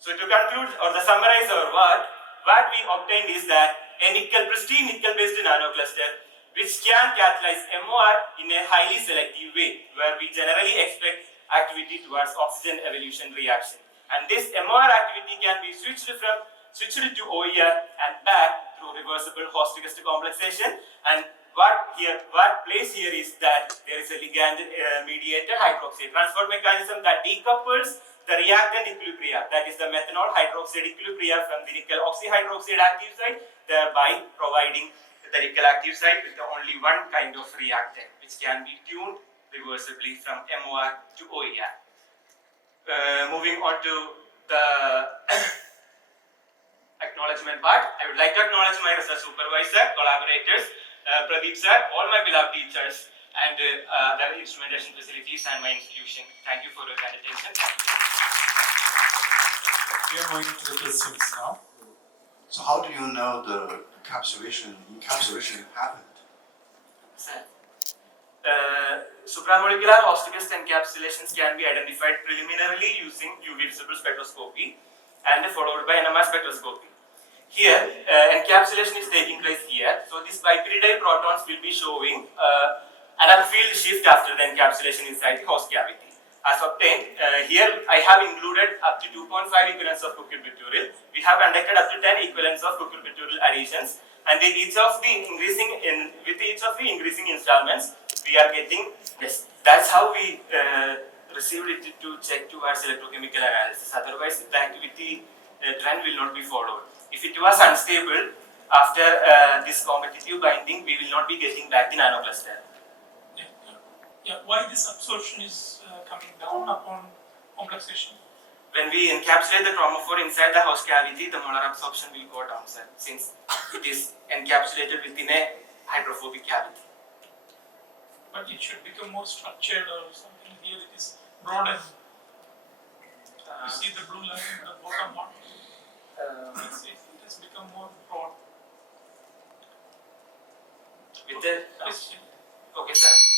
So to conclude or to summarize our work, what we obtained is that a pristine nickel-based nanocluster which can catalyze MOR in a highly selective way, where we generally expect activity towards oxygen evolution reaction. And this MOR activity can be switched to OER and back through reversible host-ligand complexation. And what plays here is that there is a ligand-mediated hydroxide transport mechanism that decouples the reactant equilibria, that is the methanol hydroxide equilibria from the nickel oxyhydroxide active site, thereby providing the nickel active site with only one kind of reactant, which can be tuned reversibly from MOR to OER. Moving on to the acknowledgement part, I would like to acknowledge my research supervisor, collaborators, Pradeep sir, all my beloved teachers, and the instrumentation facilities and my institution. Thank you for your kind attention. We are going to the questions now. So how do you know the encapsulation happened? Sir, supramolecular host-ligand encapsulations can be identified preliminarily using UV visible spectroscopy and followed by NMR spectroscopy. Here, encapsulation is taking place here. So these bipyridyl protons will be showing an upfield shift after the encapsulation inside the host cavity. As obtained, here I have included up to 2.5 equivalents of cuprobutyrol. We have conducted up to 10 equivalents of cuprobutyrol additions, and with each of the increasing installments, we are getting this. That's how we received it to check towards electrochemical analysis. Otherwise, the activity trend will not be followed. If it was unstable after this competitive binding, we will not be getting back the nanocluster. Yeah, why this absorption is coming down upon complexation? When we encapsulate the chromophore inside the host cavity, the molar absorption will go down, sir, since it is encapsulated within a hydrophobic cavity. But it should become more structured or something. Here it is broadened. You see the blue line in the bottom one. It has become more broad. With the Question. okay, sir.